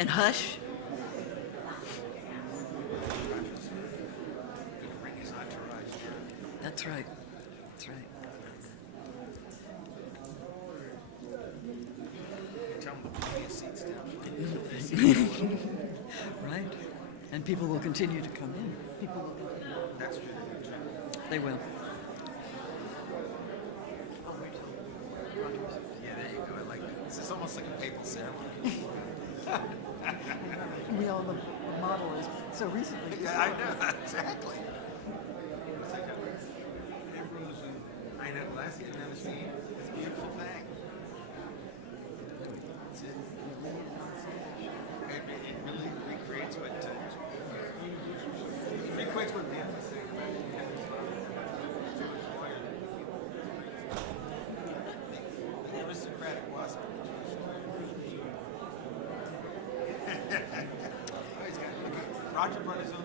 And hush. That's right. That's right. Tell them to put seats down. Right. And people will continue to come in. People will continue. That's true. They will. Yeah, there you go. I like that. This is almost like a papal ceremony. We all the model is so recently. Yeah, I know. Exactly. I know. Last year, I've never seen this beautiful thing. That's it. It really recreates what Dan was saying about the aristocratic wasp. Roger brought his own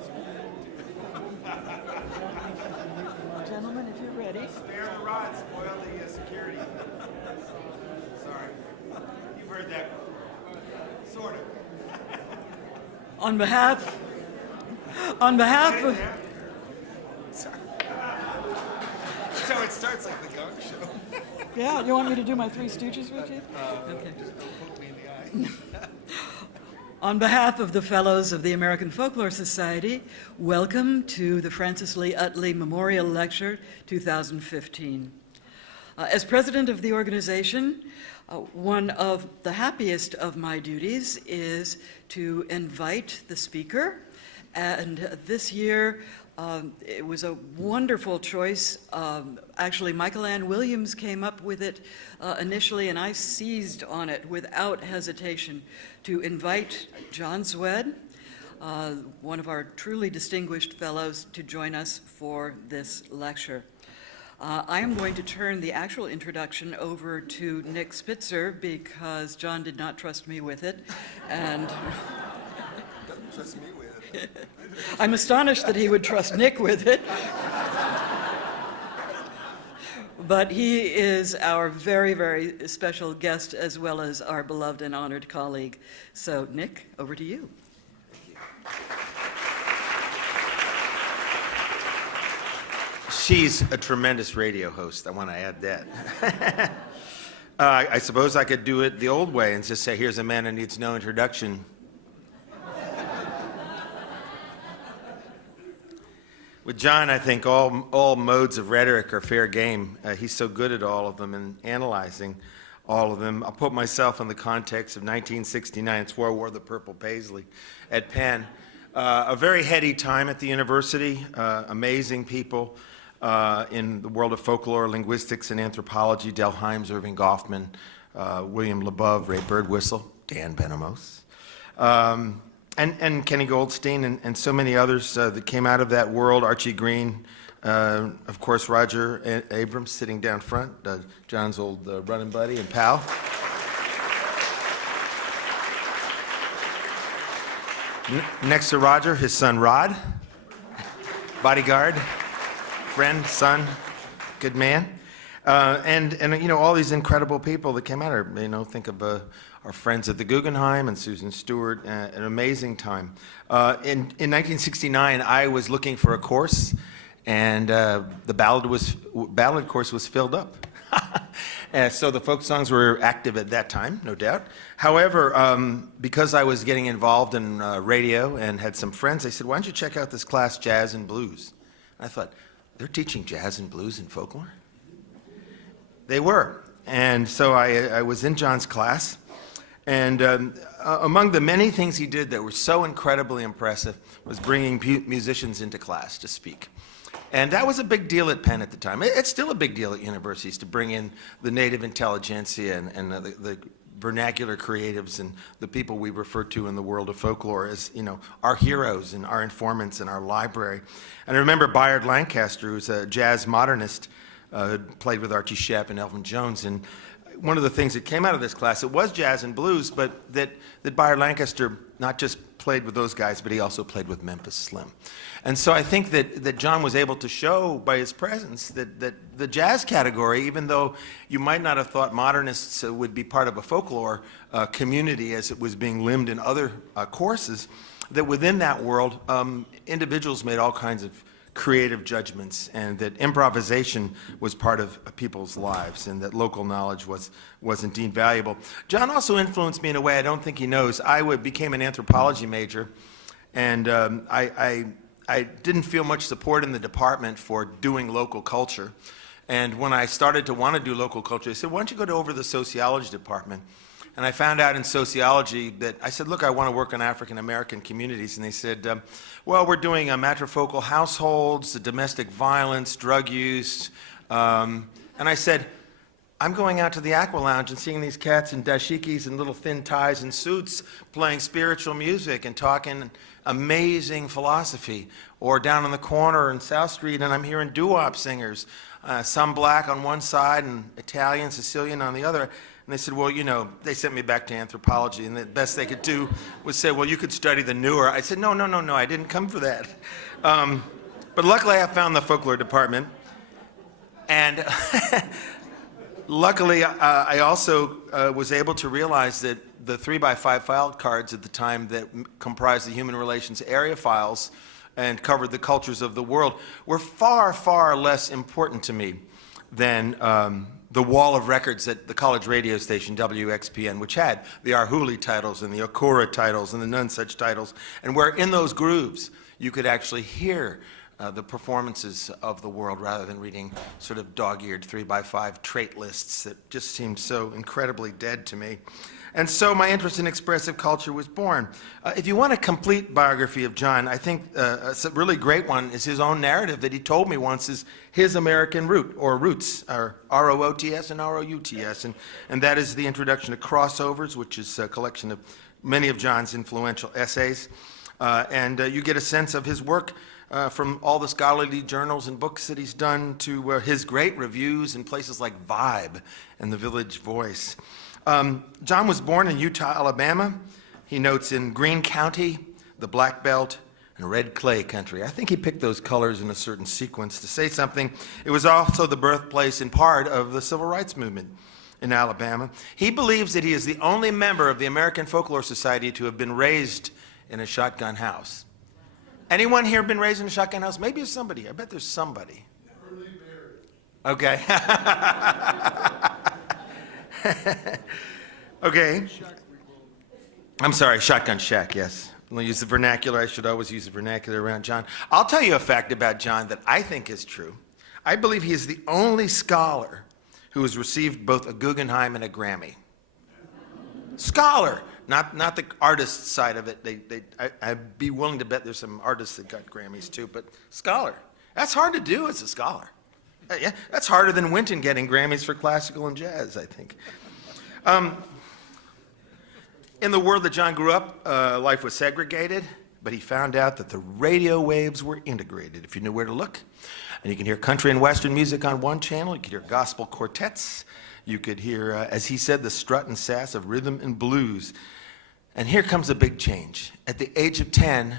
Gentlemen, if you're ready. Spare the rod, spoil the security. Sorry. You've heard that before. Sort of. On behalf of... Sorry. So it starts like the Gong Show. Yeah, you want me to do my Three Stooges with you? Okay. Just don't poke me in the eye. On behalf of the Fellows of the American Folklore Society, welcome to the Francis Lee Utley Memorial Lecture 2015. As president of the organization, one of the happiest of my duties is to invite the speaker. And this year, it was a wonderful choice. Actually, Michael Ann Williams came up with it initially, and I seized on it without hesitation to invite John Szwed, one of our truly distinguished fellows, to join us for this lecture. I am going to turn the actual introduction over to Nick Spitzer because John did not trust me with it, and Doesn't trust me with it. I'm astonished that he would trust Nick with it. But he is our very, very special guest as well as our beloved and honored colleague. So, Nick, over to you. She's a tremendous radio host. I want to add that. I suppose I could do it the old way and just say, here's a man who needs no introduction. With John, I think all modes of rhetoric are fair game. He's so good at all of them and analyzing all of them. I'll put myself in the context of 1969. It's where I wore the purple paisley at Penn. A very heady time at the university, amazing people in the world of folklore, linguistics, and anthropology. Del Himes, Irving Goffman, William LeBove, Ray Birdwhistle, Dan Benamos. And Kenny Goldstein and so many others that came out of that world. Archie Green, of course, Roger Abrams sitting down front, John's old running buddy and pal. Next to Roger, his son Rod, bodyguard, friend, son, good man. And you know, all these incredible people that came out of, you know, think of our friends at the Guggenheim and Susan Stewart, an amazing time. In 1969, I was looking for a course, and the ballad course was filled up. So the folk songs were active at that time, no doubt. However, because I was getting involved in radio and had some friends, they said, why don't you check out this class, Jazz and Blues? I thought, they're teaching jazz and blues in folklore? They were. And so I was in John's class. And among the many things he did that were so incredibly impressive was bringing musicians into class to speak. And that was a big deal at Penn at the time. It's still a big deal at universities to bring in the native intelligentsia and the vernacular creatives and the people we refer to in the world of folklore as, you know, our heroes and our informants in our library. And I remember Bayard Lancaster, who's a jazz modernist, played with Archie Shepp and Elvin Jones, and one of the things that came out of this class, it was jazz and blues, but that Byard Lancaster not just played with those guys, but he also played with Memphis Slim. And so I think that John was able to show by his presence that the jazz category, even though you might not have thought modernists would be part of a folklore community as it was being limbed in other courses, that within that world, individuals made all kinds of creative judgments, and that improvisation was part of people's lives, and that local knowledge was indeed valuable. John also influenced me in a way I don't think he knows. I became an anthropology major, and I didn't feel much support in the department for doing local culture. And when I started to want to do local culture, they said, why don't you go over to the sociology department? And I found out in sociology that I said, look, I want to work on African American communities. And they said, well, we're doing matrifocal households, domestic violence, drug use. And I said, I'm going out to the Aqua Lounge and seeing these cats in dashikis and little thin ties and suits playing spiritual music and talking amazing philosophy. Or down on the corner in South Street, and I'm hearing doo-wop singers, some black on one side and Italian, Sicilian on the other. And they said, well, you know, they sent me back to anthropology, and the best they could do was say, well, you could study the newer. I said, no, I didn't come for that. But luckily, I found the folklore department. And luckily, I also was able to realize that the 3x5 file cards at the time that comprised the human relations area files and covered the cultures of the world were far, far less important to me than the wall of records at the college radio station, WXPN, which had the Arhuli titles and the Okura titles and the Nonsuch titles, and where in those grooves you could actually hear the performances of the world rather than reading sort of dog-eared 3x5 trait lists that just seemed so incredibly dead to me. And so my interest in expressive culture was born. If you want a complete biography of John, I think a really great one is his own narrative that he told me once is his American root, or roots, or R-O-O-T-S and R-O-U-T-S. And that is the introduction to Crossovers, which is a collection of many of John's influential essays. And you get a sense of his work from all the scholarly journals and books that he's done to his great reviews in places like Vibe and the Village Voice. John was born in Utah, Alabama. He notes in Greene County, the Black Belt, and Red Clay Country. I think he picked those colors in a certain sequence to say something. It was also the birthplace, in part, of the Civil Rights Movement in Alabama. He believes that he is the only member of the American Folklore Society to have been raised in a shotgun house. Anyone here been raised in a shotgun house? Maybe there's somebody. I bet there's somebody. Okay. Okay. I'm sorry, shotgun shack, yes. I'll use the vernacular. I should always use the vernacular around John. I'll tell you a fact about John that I think is true. I believe he is the only scholar who has received both a Guggenheim and a Grammy. Scholar, not the artist side of it. I'd be willing to bet there's some artists that got Grammys too, but scholar. That's hard to do as a scholar. Yeah, that's harder than Wynton getting Grammys for classical and jazz, I think. In the world that John grew up, life was segregated, but he found out that the radio waves were integrated, if you knew where to look. And you can hear country and western music on one channel, you could hear gospel quartets, you could hear, as he said, the strut and sass of rhythm and blues. And here comes a big change. At the age of 10,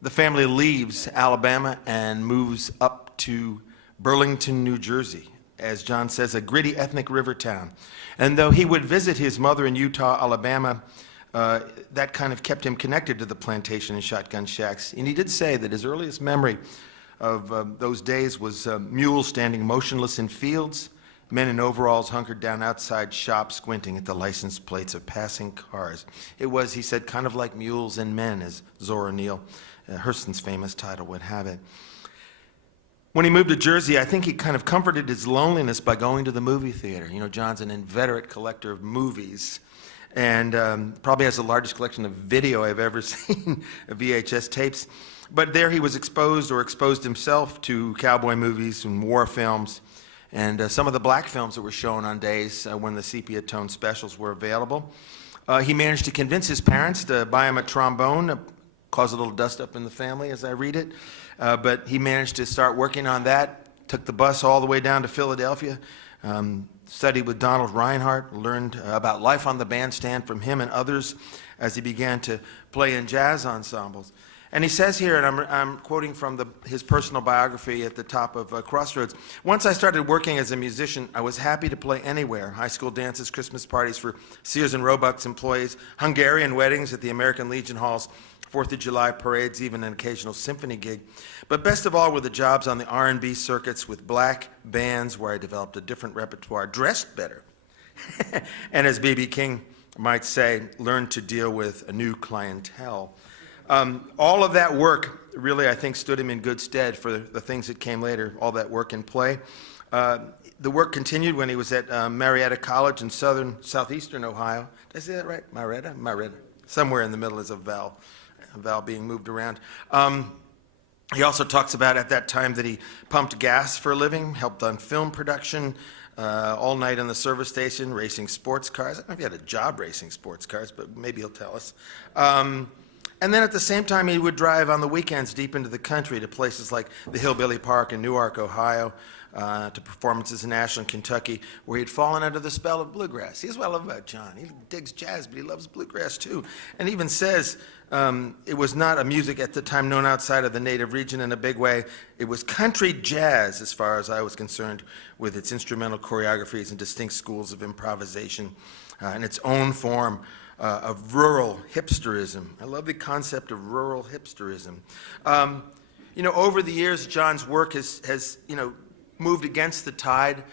the family leaves Alabama and moves up to Burlington, New Jersey, as John says, a gritty ethnic river town. And though he would visit his mother in Utah, Alabama, that kind of kept him connected to the plantation and shotgun shacks. And he did say that his earliest memory of those days was mules standing motionless in fields, men in overalls hunkered down outside shops squinting at the license plates of passing cars. It was, he said, kind of like mules and men, as Zora, Neale, Hurston's famous title would have it. When he moved to Jersey, I think he kind of comforted his loneliness by going to the movie theater. You know, John's an inveterate collector of movies and probably has the largest collection of video I've ever seen, VHS tapes. But there he was exposed himself to cowboy movies and war films and some of the black films that were shown on days when the sepia-tone specials were available. He managed to convince his parents to buy him a trombone, caused a little dust up in the family as I read it. But he managed to start working on that, took the bus all the way down to Philadelphia, Studied with Donald Reinhardt, learned about life on the bandstand from him and others as he began to play in jazz ensembles. And he says here, and I'm quoting from his personal biography at the top of Crossroads, "Once I started working as a musician, I was happy to play anywhere. High school dances, Christmas parties for Sears and Roebuck's employees, Hungarian weddings at the American Legion Halls, 4th of July parades, even an occasional symphony gig. But best of all were the jobs on the R&B circuits with black bands where I developed a different repertoire, dressed better, and as B.B. King might say, learned to deal with a new clientele." All of that work really, I think, stood him in good stead for the things that came later, all that work in play. The work continued when he was at Marietta College in southeastern Ohio. Did I say that right? Marietta? Somewhere in the middle is a vowel being moved around. He also talks about at that time that he pumped gas for a living, helped on film production, all night in the service station, racing sports cars. I don't know if he had a job racing sports cars, but maybe he'll tell us. And then at the same time, he would drive on the weekends deep into the country to places like the Hillbilly Park in Newark, Ohio, to performances in Ashland, Kentucky, where he'd fallen under the spell of bluegrass. Here's what I love about John. He digs jazz, but he loves bluegrass too. And even says it was not a music at the time known outside of the native region in a big way. It was country jazz, as far as I was concerned, with its instrumental choreographies and distinct schools of improvisation and its own form of rural hipsterism. I love the concept of rural hipsterism. Over the years, John's work has moved against the tide.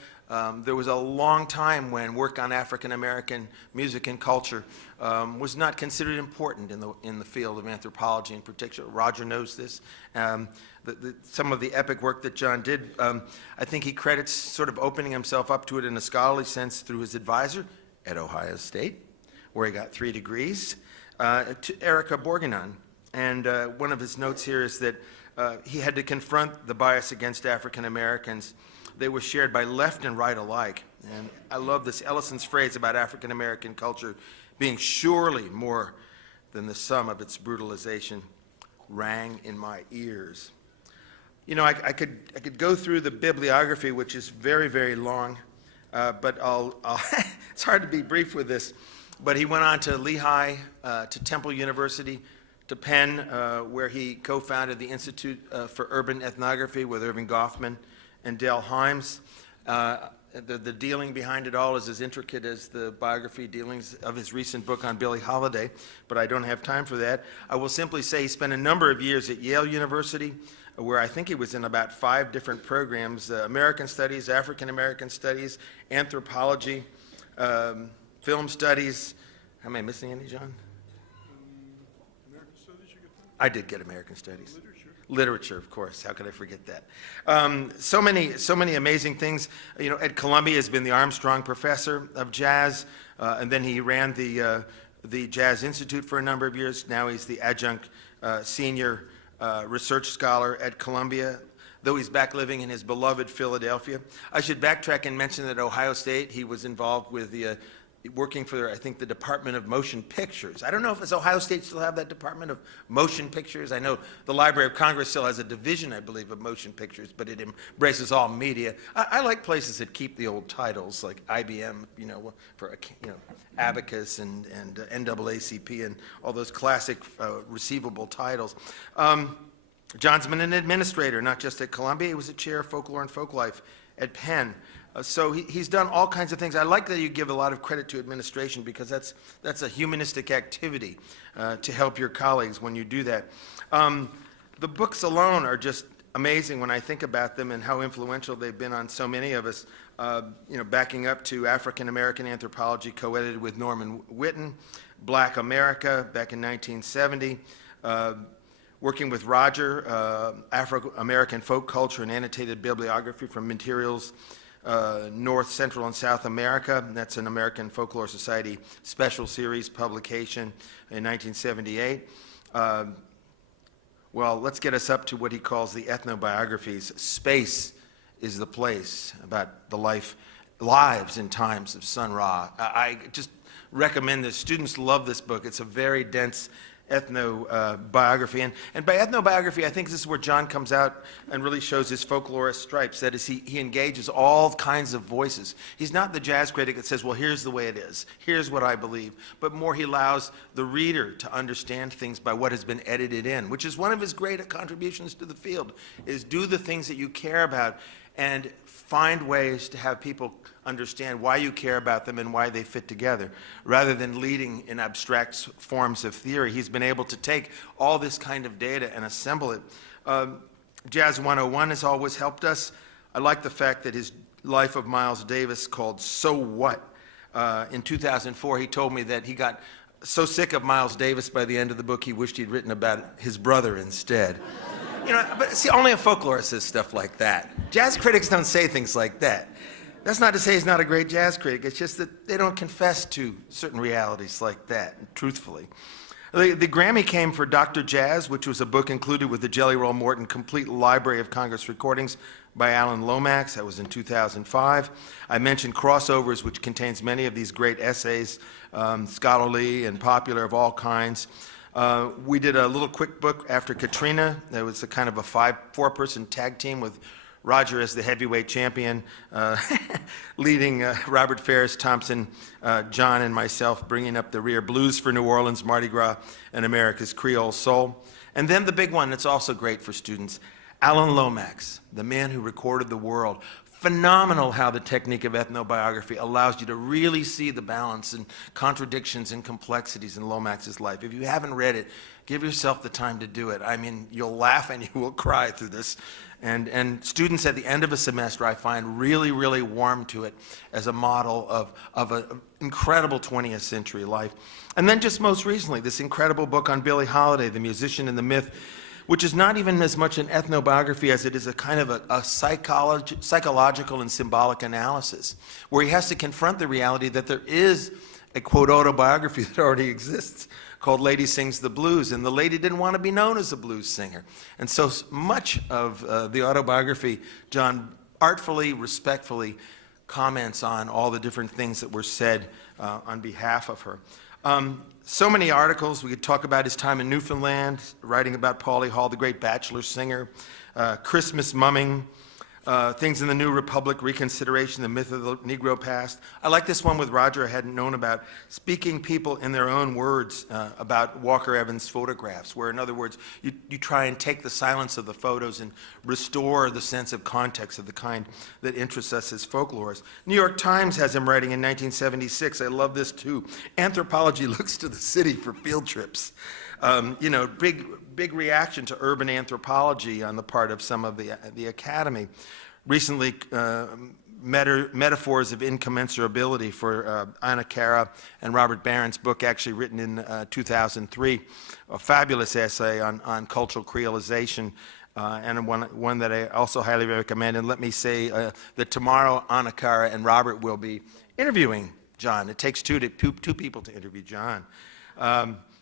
There was a long time when work on African American music and culture was not considered important in the field of anthropology in particular. Roger knows this. Some of the epic work that John did, I think he credits sort of opening himself up to it in a scholarly sense through his advisor at Ohio State, where he got 3 degrees, to Erica Borgenon. And one of his notes here is that he had to confront the bias against African Americans. They were shared by left and right alike. And I love this Ellison's phrase about African American culture being surely more than the sum of its brutalization rang in my ears. I could go through the bibliography, which is very, very long, but it's hard to be brief with this. But he went on to Lehigh, to Temple University, to Penn, where he co-founded the Institute for Urban Ethnography with Irving Goffman and Dale Himes. The dealing behind it all is as intricate as the biography dealings of his recent book on Billie Holiday, but I don't have time for that. I will simply say he spent a number of years at Yale University, where I think he was in about 5 different programs: American Studies, African American Studies, Anthropology, film studies. Am I missing any, John? American Studies, you get that? I did get American Studies. Literature. Literature, of course. How could I forget that? So many amazing things. At Columbia has been the Armstrong Professor of Jazz, and then he ran the Jazz Institute for a number of years. Now he's the adjunct senior research scholar at Columbia, though he's back living in his beloved Philadelphia. I should backtrack and mention that at Ohio State, he was involved with working for, I think, the Department of Motion Pictures. I don't know if does Ohio State still have that Department of Motion Pictures. I know the Library of Congress still has a division, I believe, of motion pictures, but it embraces all media. I like places that keep the old titles, like IBM, for Abacus and NAACP and all those classic receivable titles. John's been an administrator, not just at Columbia. He was a chair of folklore and folklife at Penn. So he's done all kinds of things. I like that you give a lot of credit to administration, because that's a humanistic activity to help your colleagues when you do that. The books alone are just amazing when I think about them and how influential they've been on so many of us. Backing up to African American Anthropology, co-edited with Norman Whitten, Black America back in 1970. Working with Roger, Afro-American Folk Culture and Annotated Bibliography from Materials North, Central, and South America. That's an American Folklore Society special series publication in 1978. Well, let's get us up to what he calls the ethnobiographies. Space is the place, about the lives and times of Sun Ra. I just recommend this. Students love this book. It's a very dense ethnobiography. And by ethnobiography, I think this is where John comes out and really shows his folklorist stripes. That is, he engages all kinds of voices. He's not the jazz critic that says, well, here's the way it is. Here's what I believe. But more he allows the reader to understand things by what has been edited in, which is one of his great contributions to the field, is do the things that you care about and find ways to have people understand why you care about them and why they fit together, rather than leading in abstract forms of theory. He's been able to take all this kind of data and assemble it. Jazz 101 has always helped us. I like the fact that his Life of Miles Davis, called So What, in 2004, he told me that he got so sick of Miles Davis by the end of the book, he wished he'd written about his brother instead. You know, but see, only a folklorist says stuff like that. Jazz critics don't say things like that. That's not to say he's not a great jazz critic. It's just that they don't confess to certain realities like that, truthfully. The Grammy came for Dr. Jazz, which was a book included with the Jelly Roll Morton Complete Library of Congress Recordings by Alan Lomax. That was in 2005. I mentioned Crossovers, which contains many of these great essays, scholarly and popular of all kinds. We did a little quick book after Katrina. That was a kind of a four-person tag team with Roger as the heavyweight champion, leading Robert Ferris Thompson, John, and myself, bringing up the rear. Blues for New Orleans, Mardi Gras, and America's Creole Soul. And then the big one that's also great for students, Alan Lomax, the man who recorded the world. Phenomenal how the technique of ethnobiography allows you to really see the balance and contradictions and complexities in Lomax's life. If you haven't read it, give yourself the time to do it. I mean, you'll laugh and you will cry through this. And students at the end of a semester, I find, really, really warm to it as a model of an incredible 20th century life. And then just most recently, this incredible book on Billie Holiday, The Musician and the Myth, which is not even as much an ethnobiography as it is a kind of a psychological and symbolic analysis, where he has to confront the reality that there is a, quote, autobiography that already exists called Lady Sings the Blues, and the lady didn't want to be known as a blues singer. And so much of the autobiography, John artfully, respectfully comments on all the different things that were said on behalf of her. So many articles. We could talk about his time in Newfoundland, writing about Paulie Hall, the great bachelor singer, Christmas mumming, Things in the New Republic, Reconsideration, The Myth of the Negro Past. I like this one with Roger I hadn't known about, speaking people in their own words about Walker Evans' photographs, where in other words, you try and take the silence of the photos and restore the sense of context of the kind that interests us as folklorists. New York Times has him writing in 1976, I love this too, anthropology looks to the city for field trips. You know, big reaction to urban anthropology on the part of some of the academy. Recently, metaphors of incommensurability for Anna Cara and Robert Barron's book, actually written in 2003, a fabulous essay on cultural creolization, and one that I also highly recommend. And let me say that tomorrow Anna Cara and Robert will be interviewing John. It takes two people to interview John.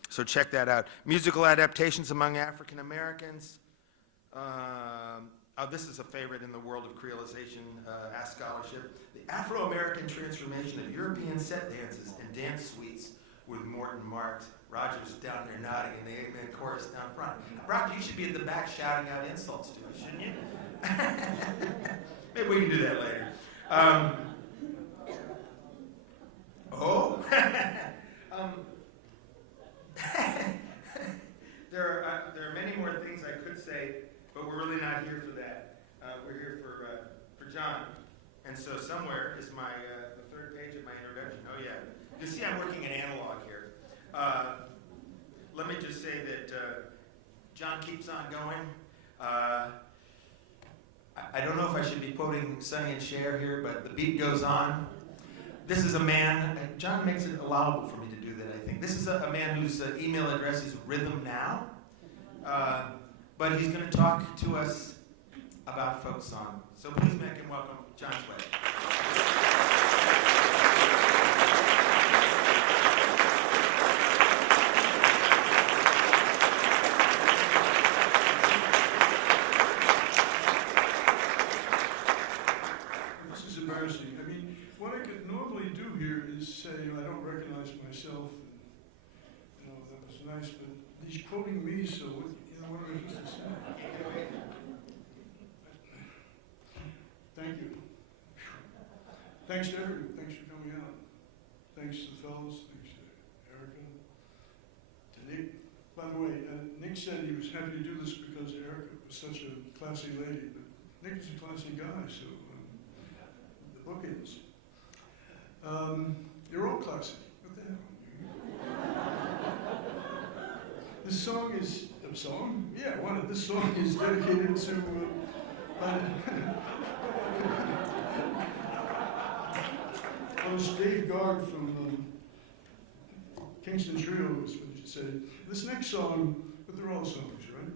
So check that out. Musical adaptations among African Americans. This is a favorite in the world of creolization scholarship. The Afro-American transformation of European set dances and dance suites with Morton Marks. Roger's down there nodding in the amen chorus down front. Roger, you should be in the back shouting out insults to us, shouldn't you? Maybe we can do that later. There are many more things I could say, but we're really not here for that. We're here for John. And so somewhere is my the third page of my introduction. Oh yeah, you see I'm working in analog here. Let me just say that John keeps on going. I don't know if I should be quoting Sonny and Cher here, but the beat goes on. This is a man, John makes it allowable for me to do that, I think. This is a man whose email address is Rhythm Now, but he's going to talk to us about folk song. So please make him welcome John Szwed. This is embarrassing. I mean, what I could normally do here is say I don't recognize myself, and, you know, that was nice, but he's quoting me, so what, what am I supposed to say? Thank you. Thanks to everyone. Thanks for coming out. Thanks to the fellows. Thanks to Erica. To Nick. By the way, Nick said he was happy to do this because Erica was such a classy lady, but Nick is a classy guy, so the bookends. You're all classy. What the hell? This song is a song? Yeah, wanted. This song is dedicated to Dave Guard from Kingston Trio is what you said. This next song, but they're all songs, right?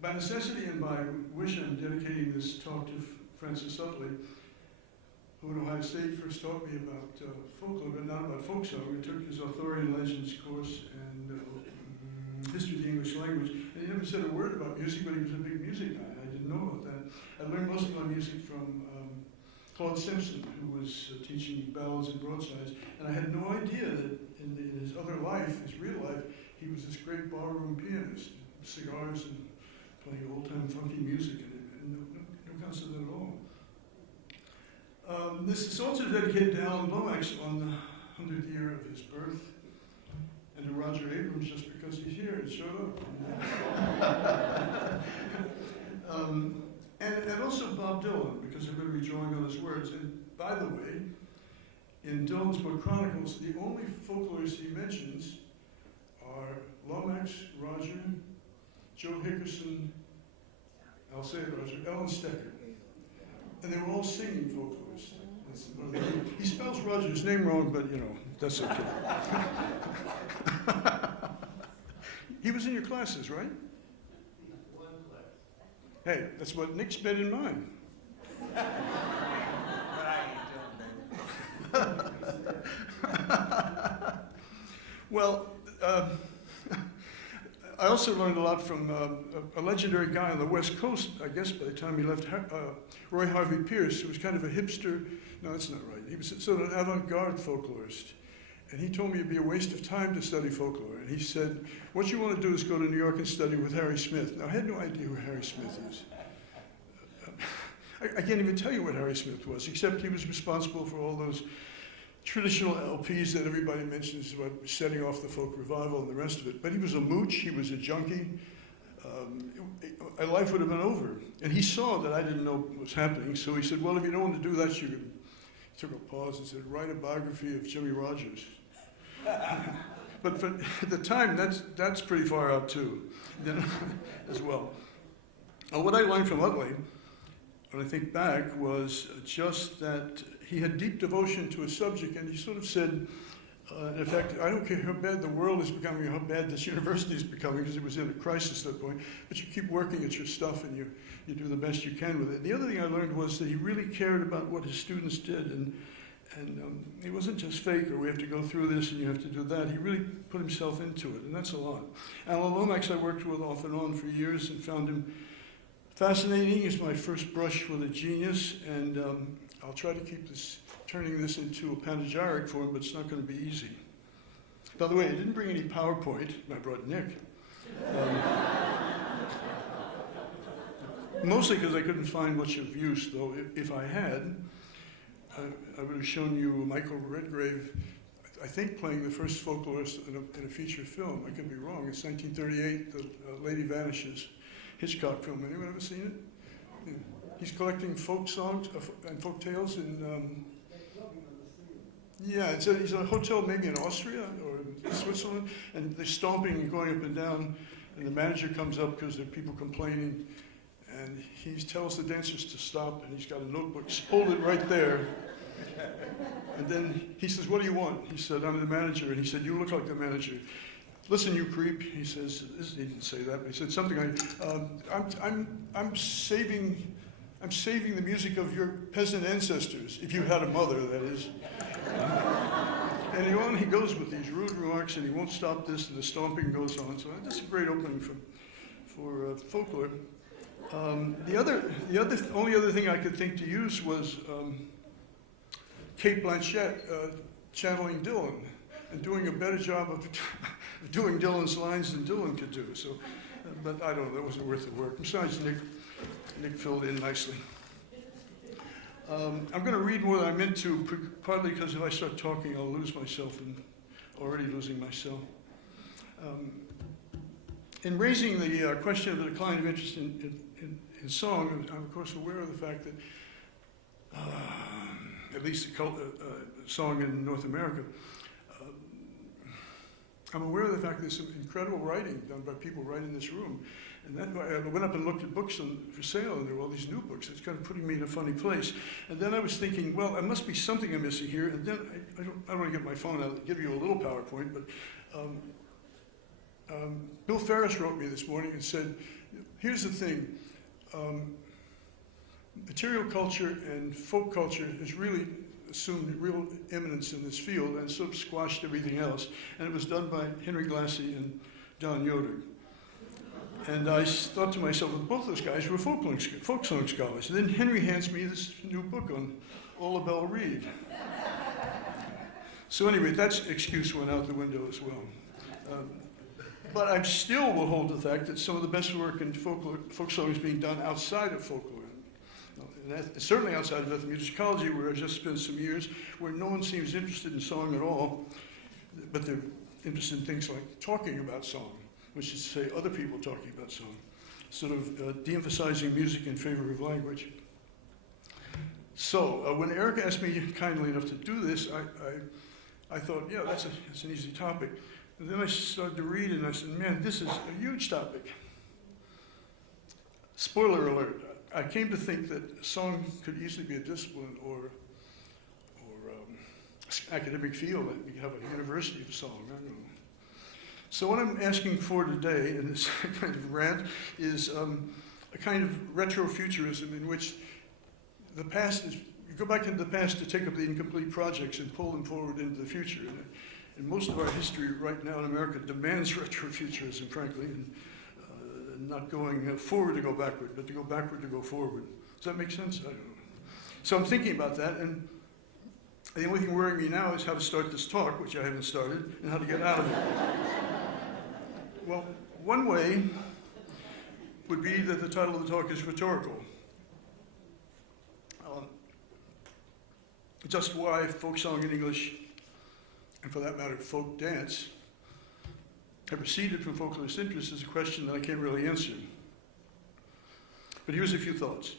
By necessity and by wish, I'm dedicating this talk to Francis Utley, who at Ohio State first taught me about folklore, but not about folk song. I took his Arthurian Legends course and history of the English language, and he never said a word about music, but he was a big music guy. I didn't know about that. I learned most of my music from Claude Simpson, who was teaching ballads and broadsides, and I had no idea that in his other life, his real life, he was this great barroom pianist, cigars and playing old-time funky music, and no concept at all. This is also dedicated to Alan Lomax on the 100th year of his birth, and to Roger Abrams just because he's here and showed up. And also Bob Dylan, because I'm going to be drawing on his words. And by the way, in Dylan's book Chronicles, the only folklorists he mentions are Lomax, Roger, Joe Hickerson, I'll say it, Roger, Ellen Stecker. And they were all singing folklorists. He spells Roger's name wrong, but that's okay. He was in your classes, right? Hey, that's what Nick's been in mine. Well, I also learned a lot from a legendary guy on the West Coast, I guess by the time he left, Roy Harvey Pierce, who was kind of a hipster. No, that's not right. He was sort of an avant-garde folklorist. And he told me it'd be a waste of time to study folklore. And he said, what you want to do is go to New York and study with Harry Smith. Now, I had no idea who Harry Smith is. I can't even tell you what Harry Smith was, except he was responsible for all those traditional LPs that everybody mentions about setting off the folk revival and the rest of it. But he was a mooch, he was a junkie. My life would have been over. And he saw that I didn't know what was happening, so he said, well, if you don't want to do that, you can. He took a pause and said, write a biography of Jimmy Rogers. But at the time, that's pretty far out too, as well. What I learned from Utley, when I think back, was just that he had deep devotion to a subject, and he sort of said, in effect, I don't care how bad the world is becoming or how bad this university is becoming, because it was in a crisis at that point, but you keep working at your stuff and you do the best you can with it. The other thing I learned was that he really cared about what his students did, and he wasn't just fake, or we have to go through this and you have to do that. He really put himself into it, and that's a lot. Alan Lomax I worked with off and on for years and found him fascinating. He's my first brush with a genius, and I'll try to keep turning this into a panegyric for him, but it's not going to be easy. By the way, I didn't bring any PowerPoint. I brought Nick. Mostly because I couldn't find much of use, though if I had, I would have shown you Michael Redgrave, I think playing the first folklorist in a feature film. I could be wrong. It's 1938, The Lady Vanishes, Hitchcock film. Anyone ever seen it? Yeah. He's collecting folk songs and folk tales in, yeah, he's in a hotel maybe in Austria or Switzerland, and they're stomping and going up and down, and the manager comes up because there are people complaining, and he tells the dancers to stop, and he's got a notebook, hold it right there. And then he says, what do you want? He said, I'm the manager. And he said, you look like the manager. Listen, you creep. He says, he didn't say that, but he said something like, I'm saving the music of your peasant ancestors, if you had a mother, that is. And he goes with these rude remarks, and he won't stop this, and the stomping goes on. So that's a great opening for folklore. The only other thing I could think to use was Kate Blanchett channeling Dylan. and doing a better job of doing Dylan's lines than Dylan could do. So, but I don't know, that wasn't worth the work. Besides, Nick filled in nicely. I'm going to read more than I meant to, partly because if I start talking, I'll lose myself, and already losing myself. In raising the question of the decline of interest in song, I'm of course aware of the fact that, at least song in North America, I'm aware of the fact that there's some incredible writing done by people right in this room. And then I went up and looked at books for sale, and there were all these new books. It's kind of putting me in a funny place. And then I was thinking, well, there must be something I'm missing here. And then I don't want to get my phone out and give you a little PowerPoint, but Bill Ferris wrote me this morning and said, here's the thing. Material culture and folk culture has really assumed real eminence in this field and sort of squashed everything else. And it was done by Henry Glassy and Don Yoder. And I thought to myself, well, both those guys were folk song scholars. And then Henry hands me this new book on Ola Belle Reed. So anyway, that excuse went out the window as well. But I still will hold the fact that some of the best work in folk song is being done outside of folklore. And certainly outside of ethnomusicology, where I've just spent some years, where no one seems interested in song at all, but they're interested in things like talking about song, which is to say other people talking about song, sort of de-emphasizing music in favor of language. So when Eric asked me kindly enough to do this, I thought, yeah, that's an easy topic. And then I started to read, and I said, man, this is a huge topic. Spoiler alert, I came to think that song could easily be a discipline or academic field. That we could have a university of song, I don't know. So what I'm asking for today, in this kind of rant, is a kind of retrofuturism in which the past is, you go back into the past to take up the incomplete projects and pull them forward into the future. And most of our history right now in America demands retrofuturism, frankly, and not going forward to go backward, but to go backward to go forward. Does that make sense? I don't know. So I'm thinking about that, and the only thing worrying me now is how to start this talk, which I haven't started, and how to get out of it. Well, one way would be that the title of the talk is rhetorical. Just why folk song in English, and for that matter, folk dance, have receded from folklorist interest is a question that I can't really answer. But here's a few thoughts.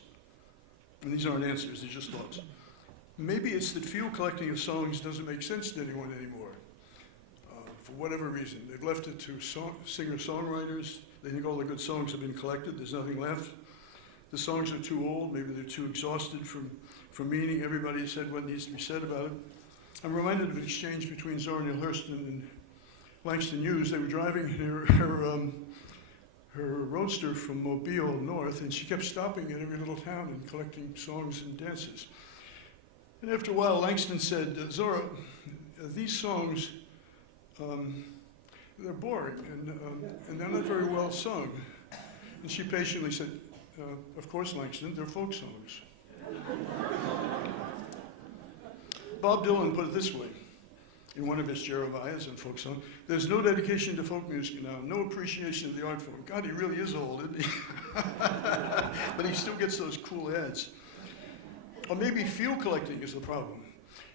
And these aren't answers, they're just thoughts. Maybe it's that field collecting of songs doesn't make sense to anyone anymore. For whatever reason. They've left it to singer-songwriters. They think all the good songs have been collected. There's nothing left. The songs are too old. Maybe they're too exhausted from meaning. Everybody has said what needs to be said about it. I'm reminded of an exchange between Zora Neale Hurston and Langston Hughes. They were driving her roadster from Mobile north, and she kept stopping at every little town and collecting songs and dances. And after a while, Langston said, Zora, these songs, they're boring, and they're not very well sung. And she patiently said, of course, Langston, they're folk songs. Bob Dylan put it this way in one of his Jeremiahs and folk song: there's no dedication to folk music now, no appreciation of the art form. God, he really is old, isn't he? But he still gets those cool ads. Or maybe field collecting is the problem.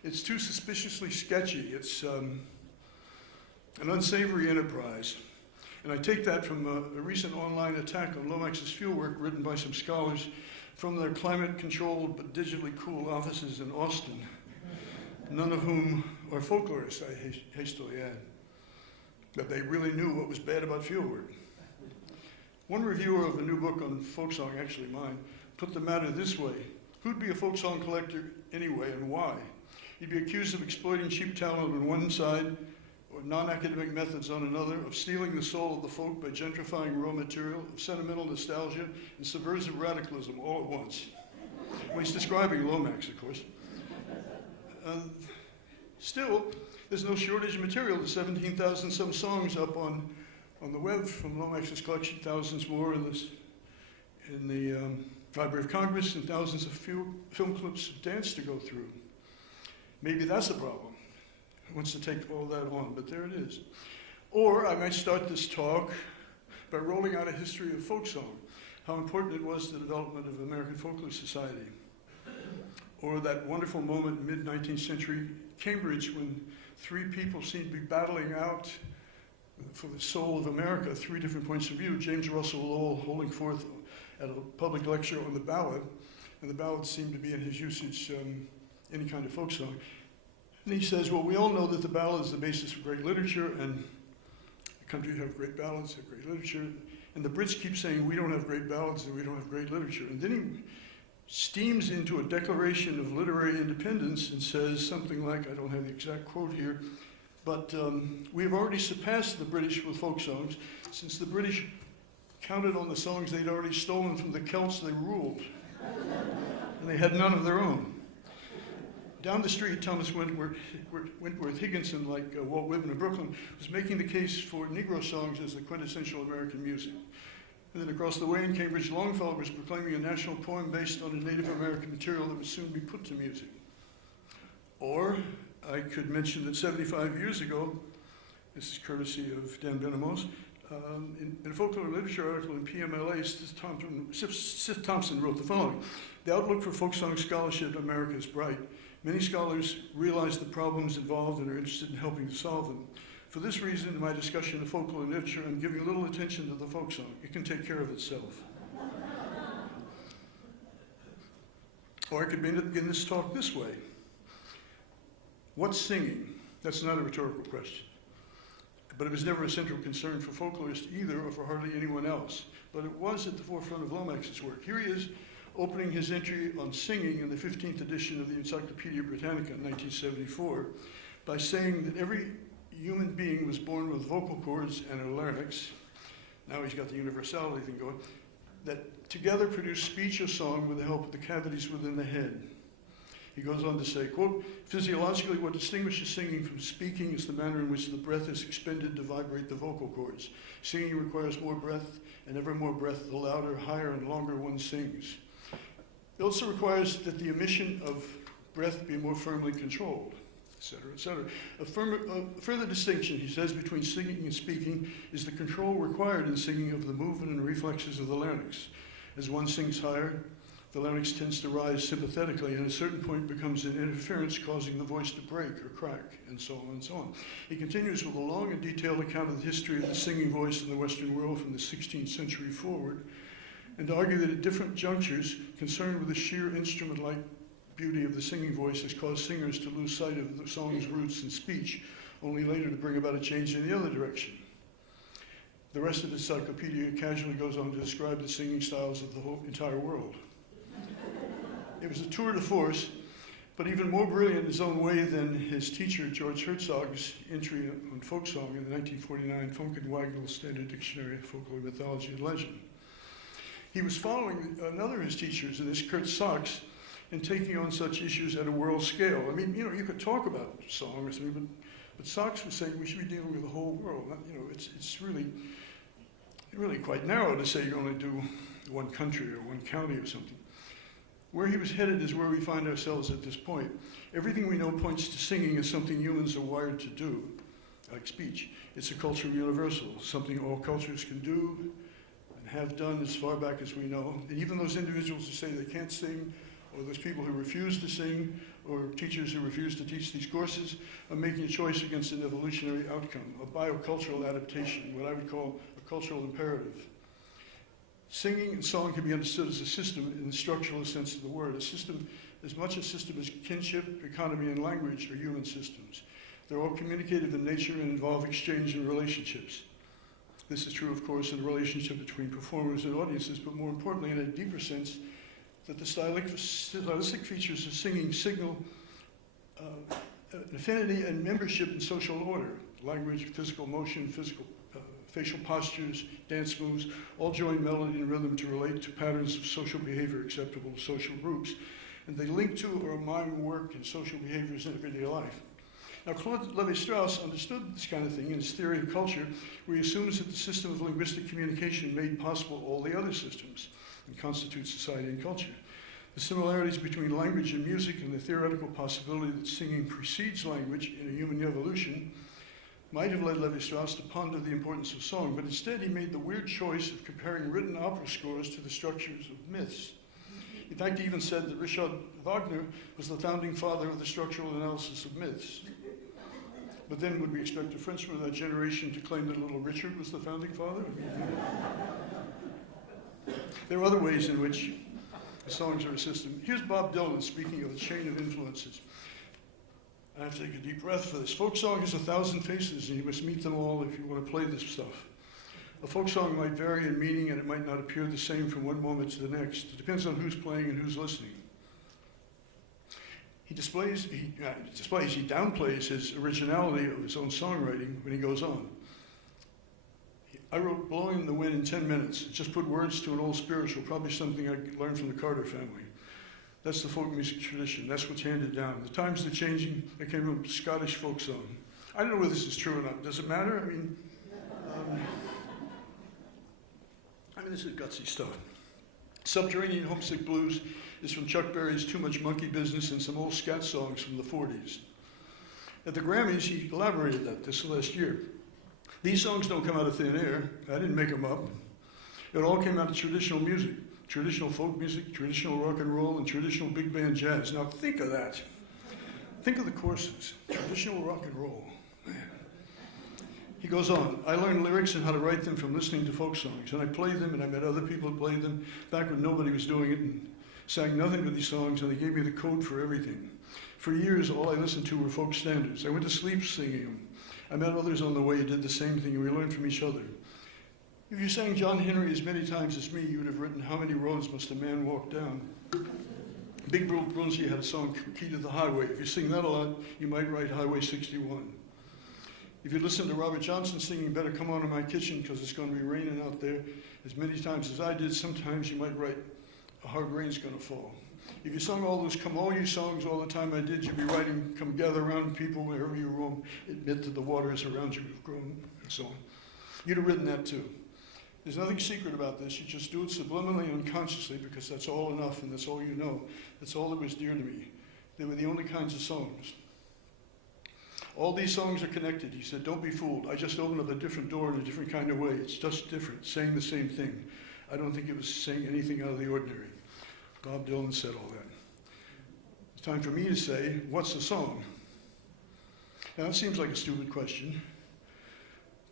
It's too suspiciously sketchy. It's an unsavory enterprise. And I take that from a recent online attack on Lomax's fieldwork written by some scholars from their climate-controlled but digitally cool offices in Austin, none of whom are folklorists, I hastily add. But they really knew what was bad about fieldwork. One reviewer of a new book on folk song, actually mine, put the matter this way: who'd be a folk song collector anyway, and why? He'd be accused of exploiting cheap talent on one side, or non-academic methods on another, of stealing the soul of the folk by gentrifying raw material, of sentimental nostalgia, and subversive radicalism all at once. Well, he's describing Lomax, of course. Still, there's no shortage of material. There's 17,000 some songs up on the web from Lomax's collection, thousands more in the Library of Congress, and thousands of film clips of dance to go through. Maybe that's the problem. wants to take all that on, but there it is. Or I might start this talk by rolling out a history of folk song, how important it was to the development of American Folklore Society. Or that wonderful moment in mid-19th century Cambridge when three people seemed to be battling out for the soul of America, three different points of view. James Russell Lowell holding forth at a public lecture on the ballad, and the ballad seemed to be in his usage any kind of folk song. And he says, well, we all know that the ballad is the basis for great literature, and the country have great ballads, have great literature, and the Brits keep saying we don't have great ballads and we don't have great literature. And then he steams into a declaration of literary independence and says something like, I don't have the exact quote here, but we have already surpassed the British with folk songs, since the British counted on the songs they'd already stolen from the Celts they ruled, and they had none of their own. Down the street, Thomas Wentworth Higginson, like Walt Whitman of Brooklyn, was making the case for Negro songs as the quintessential American music. And then across the way in Cambridge, Longfellow was proclaiming a national poem based on a Native American material that would soon be put to music. Or I could mention that 75 years ago, this is courtesy of Dan Benamos, in a folklore literature article in PMLA, Sif Thompson wrote the following: the outlook for folk song scholarship in America is bright. Many scholars realize the problems involved and are interested in helping to solve them. For this reason, in my discussion of folklore literature, I'm giving little attention to the folk song. It can take care of itself. Or I could begin this talk this way. What's singing? That's not a rhetorical question. But it was never a central concern for folklorists either, or for hardly anyone else. But it was at the forefront of Lomax's work. Here he is, opening his entry on singing in the 15th edition of the Encyclopedia Britannica in 1974, by saying that every human being was born with vocal cords and a larynx. Now he's got the universality thing going, that together produce speech or song with the help of the cavities within the head. He goes on to say, quote, physiologically, what distinguishes singing from speaking is the manner in which the breath is expended to vibrate the vocal cords. Singing requires more breath, and ever more breath, the louder, higher, and longer one sings. It also requires that the emission of breath be more firmly controlled, et cetera, et cetera. A further distinction, he says, between singing and speaking is the control required in singing of the movement and reflexes of the larynx. As one sings higher, the larynx tends to rise sympathetically, and at a certain point becomes an interference causing the voice to break or crack, and so on and so on. He continues with a long and detailed account of the history of the singing voice in the Western world from the 16th century forward, and to argue that at different junctures, concern with the sheer instrument-like beauty of the singing voice has caused singers to lose sight of the song's roots and speech, only later to bring about a change in the other direction. The rest of the encyclopedia casually goes on to describe the singing styles of the whole entire world. It was a tour de force, but even more brilliant in his own way than his teacher, George Herzog's entry on folk song in the 1949 Funk and Wagnall Standard Dictionary of Folklore, Mythology, and Legend. He was following another of his teachers, and this Kurt Sachs, and taking on such issues at a world scale. I mean, you know, you could talk about song or something, but Sachs was saying we should be dealing with the whole world. You know, it's really quite narrow to say you only do one country or one county or something. Where he was headed is where we find ourselves at this point. Everything we know points to singing as something humans are wired to do, like speech. It's a cultural universal, something all cultures can do and have done as far back as we know. And even those individuals who say they can't sing, or those people who refuse to sing, or teachers who refuse to teach these courses, are making a choice against an evolutionary outcome, a biocultural adaptation, what I would call a cultural imperative. Singing and song can be understood as a system in the structural sense of the word. A system, as much a system as kinship, economy, and language are human systems. They're all communicative in nature and involve exchange and relationships. This is true, of course, in the relationship between performers and audiences, but more importantly, in a deeper sense, that the stylistic features of singing signal affinity and membership in social order. Language, physical motion, facial postures, dance moves, all join melody and rhythm to relate to patterns of social behavior acceptable to social groups. And they link to or mime work and social behaviors in everyday life. Now, Claude Lévi-Strauss understood this kind of thing in his theory of culture, where he assumes that the system of linguistic communication made possible all the other systems and constitutes society and culture. The similarities between language and music and the theoretical possibility that singing precedes language in a human evolution might have led Levi-Strauss to ponder the importance of song, but instead he made the weird choice of comparing written opera scores to the structures of myths. In fact, he even said that Richard Wagner was the founding father of the structural analysis of myths. But then would we expect a Frenchman of that generation to claim that Little Richard was the founding father? There are other ways in which songs are a system. Here's Bob Dylan speaking of a chain of influences. I have to take a deep breath for this. Folk song has 1,000 faces, and you must meet them all if you want to play this stuff. A folk song might vary in meaning, and it might not appear the same from one moment to the next. It depends on who's playing and who's listening. He downplays his originality of his own songwriting when he goes on. I wrote Blowing in the Wind in 10 minutes. Just put words to an old spiritual, probably something I learned from the Carter family. That's the folk music tradition. That's what's handed down. The times are changing. I came from Scottish folk song. I don't know whether this is true or not. Does it matter? I mean, this is gutsy stuff. Subterranean Homesick Blues is from Chuck Berry's Too Much Monkey Business and some old scat songs from the 40s. At the Grammys, he elaborated that this last year. These songs don't come out of thin air. I didn't make them up. It all came out of traditional music, traditional folk music, traditional rock and roll, and traditional big band jazz. Now think of that. Think of the courses. Traditional rock and roll. Man. He goes on, I learned lyrics and how to write them from listening to folk songs, and I played them, and I met other people who played them back when nobody was doing it, and sang nothing but these songs, and they gave me the code for everything. For years, all I listened to were folk standards. I went to sleep singing them. I met others on the way who did the same thing, and we learned from each other. If you sang John Henry as many times as me, you would have written, How Many Roads Must a Man Walk Down? Big Bill Brunsey had a song, Key to the Highway. If you sing that a lot, you might write Highway 61. If you listen to Robert Johnson singing Better Come On to My Kitchen because it's going to be raining out there as many times as I did, sometimes you might write A Hard Rain's Going to Fall. If you sung all those Come All You songs all the time I did, you'd be writing Come Gather Around People Wherever You Roam, Admit that the waters around you have grown, and so on. You'd have written that too. There's nothing secret about this. You just do it subliminally and unconsciously because that's all enough and that's all you know. That's all that was dear to me. They were the only kinds of songs. All these songs are connected. He said, don't be fooled. I just opened up a different door in a different kind of way. It's just different, saying the same thing. I don't think it was saying anything out of the ordinary. Bob Dylan said all that. It's time for me to say, what's a song? Now, it seems like a stupid question,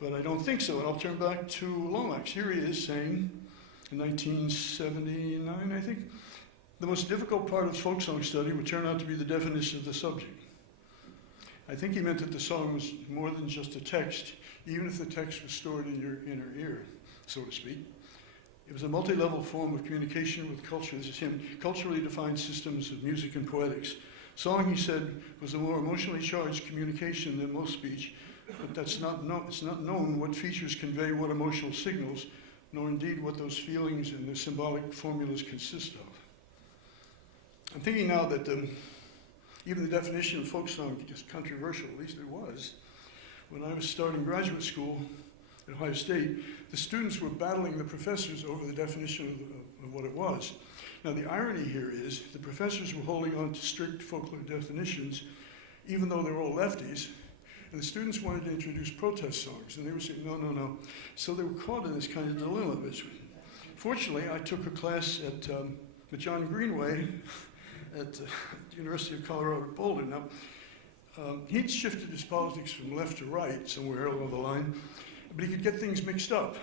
but I don't think so. And I'll turn back to Lomax. Here he is saying, in 1979, I think, the most difficult part of folk song study would turn out to be the definition of the subject. I think he meant that the song was more than just a text, even if the text was stored in your inner ear, so to speak. It was a multi-level form of communication with culture. This is him, culturally defined systems of music and poetics. Song, he said, was a more emotionally charged communication than most speech, but it's not known what features convey what emotional signals, nor indeed what those feelings and the symbolic formulas consist of. I'm thinking now that even the definition of folk song is controversial, at least it was. When I was starting graduate school at Ohio State, the students were battling the professors over the definition of what it was. Now the irony here is the professors were holding on to strict folklore definitions, even though they're all lefties, and the students wanted to introduce protest songs, and they were saying, no, no, no. So they were caught in this kind of dilemma. Fortunately, I took a class at John Greenway at the University of Colorado at Boulder. Now, he'd shifted his politics from left to right somewhere along the line, but he could get things mixed up.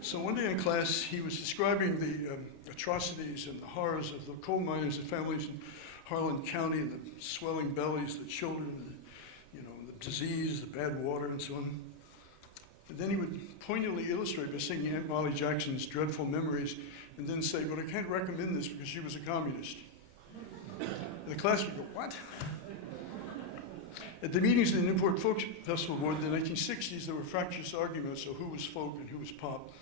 So one day in class, he was describing the atrocities and the horrors of the coal miners and families in Harlan County, and the swelling bellies, the children, the disease, the bad water, and so on. And then he would poignantly illustrate by singing Aunt Molly Jackson's Dreadful Memories, and then say, but I can't recommend this because she was a communist. And the class would go, what? At the meetings of the Newport Folk Festival Board in the 1960s, there were fractious arguments of who was folk and who was pop.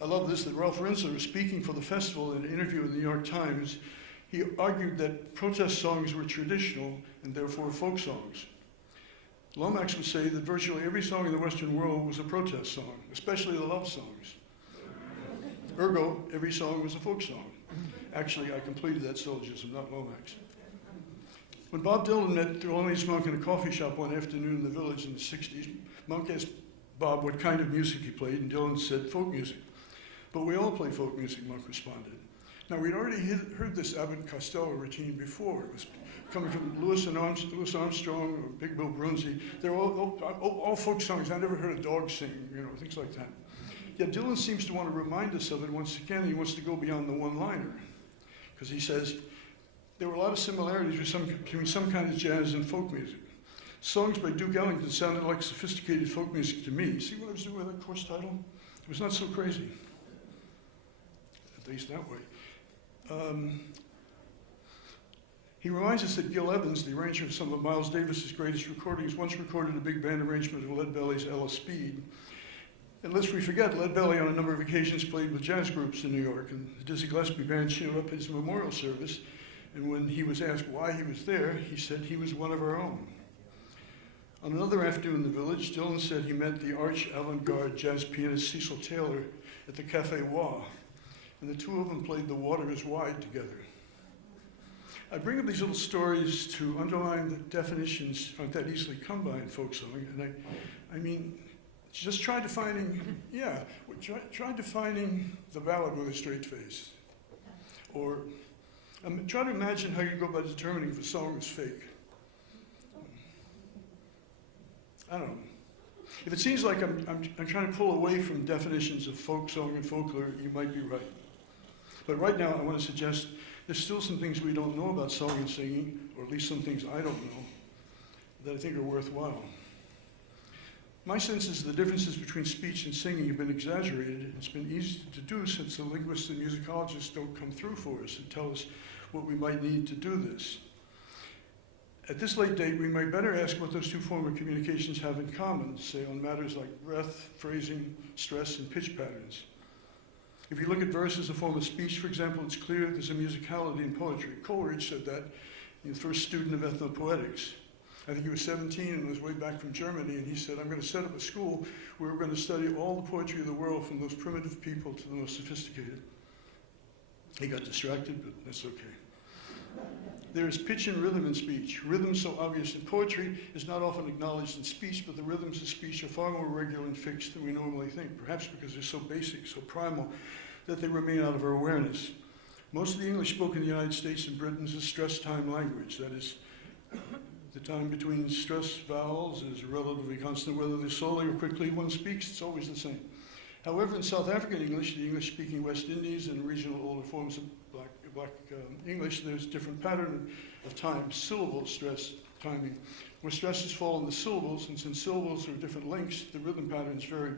I love this, that Ralph Rensler was speaking for the festival in an interview with the New York Times. He argued that protest songs were traditional and therefore folk songs. Lomax would say that virtually every song in the Western world was a protest song, especially the love songs. Ergo, every song was a folk song. Actually, I completed that syllogism, not Lomax. When Bob Dylan met Thelonious Monk in a coffee shop one afternoon in the Village in the 60s, Monk asked Bob what kind of music he played, and Dylan said folk music. But we all play folk music, Monk responded. Now, we'd already heard this Abbott and Costello routine before. It was coming from Louis Armstrong or Big Bill Brunzi. They're all folk songs. I never heard a dog sing, things like that. Yet Dylan seems to want to remind us of it once again. He wants to go beyond the one-liner, because he says there were a lot of similarities between some kind of jazz and folk music. Songs by Duke Ellington sounded like sophisticated folk music to me. See what I was doing with that course title? It was not so crazy, at least that way. He reminds us that Gil Evans, the arranger of some of Miles Davis's greatest recordings, once recorded a big band arrangement of Lead Belly's Ella Speed. And lest we forget, Lead Belly on a number of occasions played with jazz groups in New York, and the Dizzy Gillespie Band showed up at his memorial service, and when he was asked why he was there, he said he was one of our own. On another afternoon in the Village, Dylan said he met the arch avant-garde jazz pianist Cecil Taylor at the Café Wah, and the two of them played The Water is Wide together. I bring up these little stories to underline that definitions aren't that easily come by in folk song, and I mean, just try defining the ballad with a straight face. Or try to imagine how you go about determining if a song is fake. I don't know. If it seems like I'm trying to pull away from definitions of folk song and folklore, you might be right. But right now, I want to suggest there's still some things we don't know about song and singing, or at least some things I don't know, that I think are worthwhile. My sense is the differences between speech and singing have been exaggerated. It's been easy to do since the linguists and musicologists don't come through for us and tell us what we might need to do this. At this late date, we might better ask what those two forms of communications have in common, say on matters like breath, phrasing, stress, and pitch patterns. If you look at verse as a form of speech, for example, it's clear there's a musicality in poetry. Coleridge said that, the first student of ethnopoetics. I think he was 17 and was way back from Germany, and he said, I'm going to set up a school where we're going to study all the poetry of the world, from those primitive people to the most sophisticated. He got distracted, but that's okay. There is pitch and rhythm in speech. Rhythm so obvious in poetry is not often acknowledged in speech, but the rhythms of speech are far more regular and fixed than we normally think, perhaps because they're so basic, so primal, that they remain out of our awareness. Most of the English spoken in the United States and Britain is a stress time language. That is, the time between stress vowels is relatively constant. Whether they're slowly or quickly one speaks, it's always the same. However, in South African English, the English-speaking West Indies, and regional older forms of Black English, there's a different pattern of time, syllable stress timing, where stresses fall in the syllables, and since syllables are different lengths, the rhythm patterns vary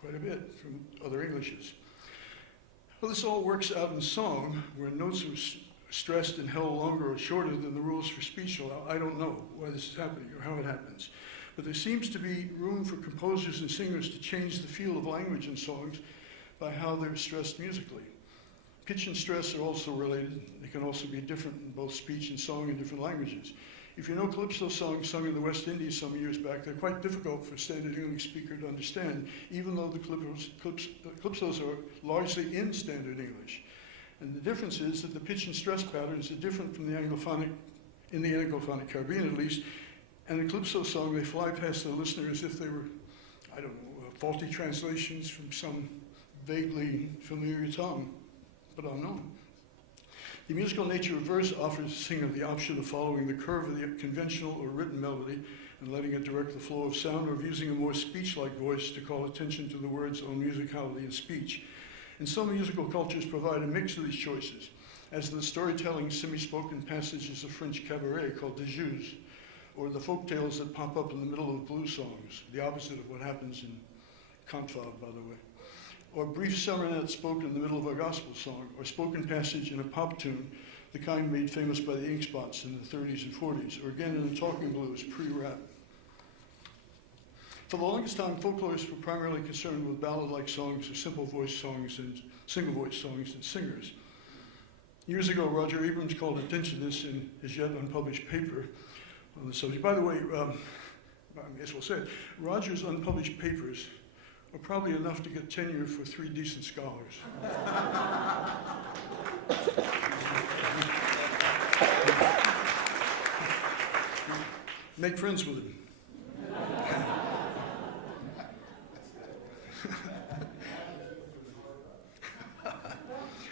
quite a bit from other Englishes. Well, this all works out in song, where notes are stressed and held longer or shorter than the rules for speech allow. I don't know why this is happening or how it happens. But there seems to be room for composers and singers to change the feel of language in songs by how they're stressed musically. Pitch and stress are also related. They can also be different in both speech and song in different languages. If you know Calypso songs sung in the West Indies some years back, they're quite difficult for a standard English speaker to understand, even though the Calypsos are largely in standard English. And the difference is that the pitch and stress patterns are different from the Anglophonic, in the Anglophonic Caribbean at least, and in Calypso song, they fly past the listener as if they were, I don't know, faulty translations from some vaguely familiar tongue, but unknown. The musical nature of verse offers the singer the option of following the curve of the conventional or written melody and letting it direct the flow of sound, or of using a more speech-like voice to call attention to the word's own musicality and speech. And some musical cultures provide a mix of these choices, as in the storytelling semi-spoken passages of French cabaret called des jeux, or the folk tales that pop up in the middle of blues songs, the opposite of what happens in Confab, by the way. Or brief serenade spoken in the middle of a gospel song, or spoken passage in a pop tune, the kind made famous by the Ink Spots in the 30s and 40s, or again in the talking blues, pre-rap. For the longest time, folklorists were primarily concerned with ballad-like songs or simple voice songs and single voice songs and singers. Years ago, Roger Abrams called attention to this in his yet unpublished paper on the subject. By the way, I may as well say it, Roger's unpublished papers or probably enough to get tenure for 3 decent scholars. Make friends with him.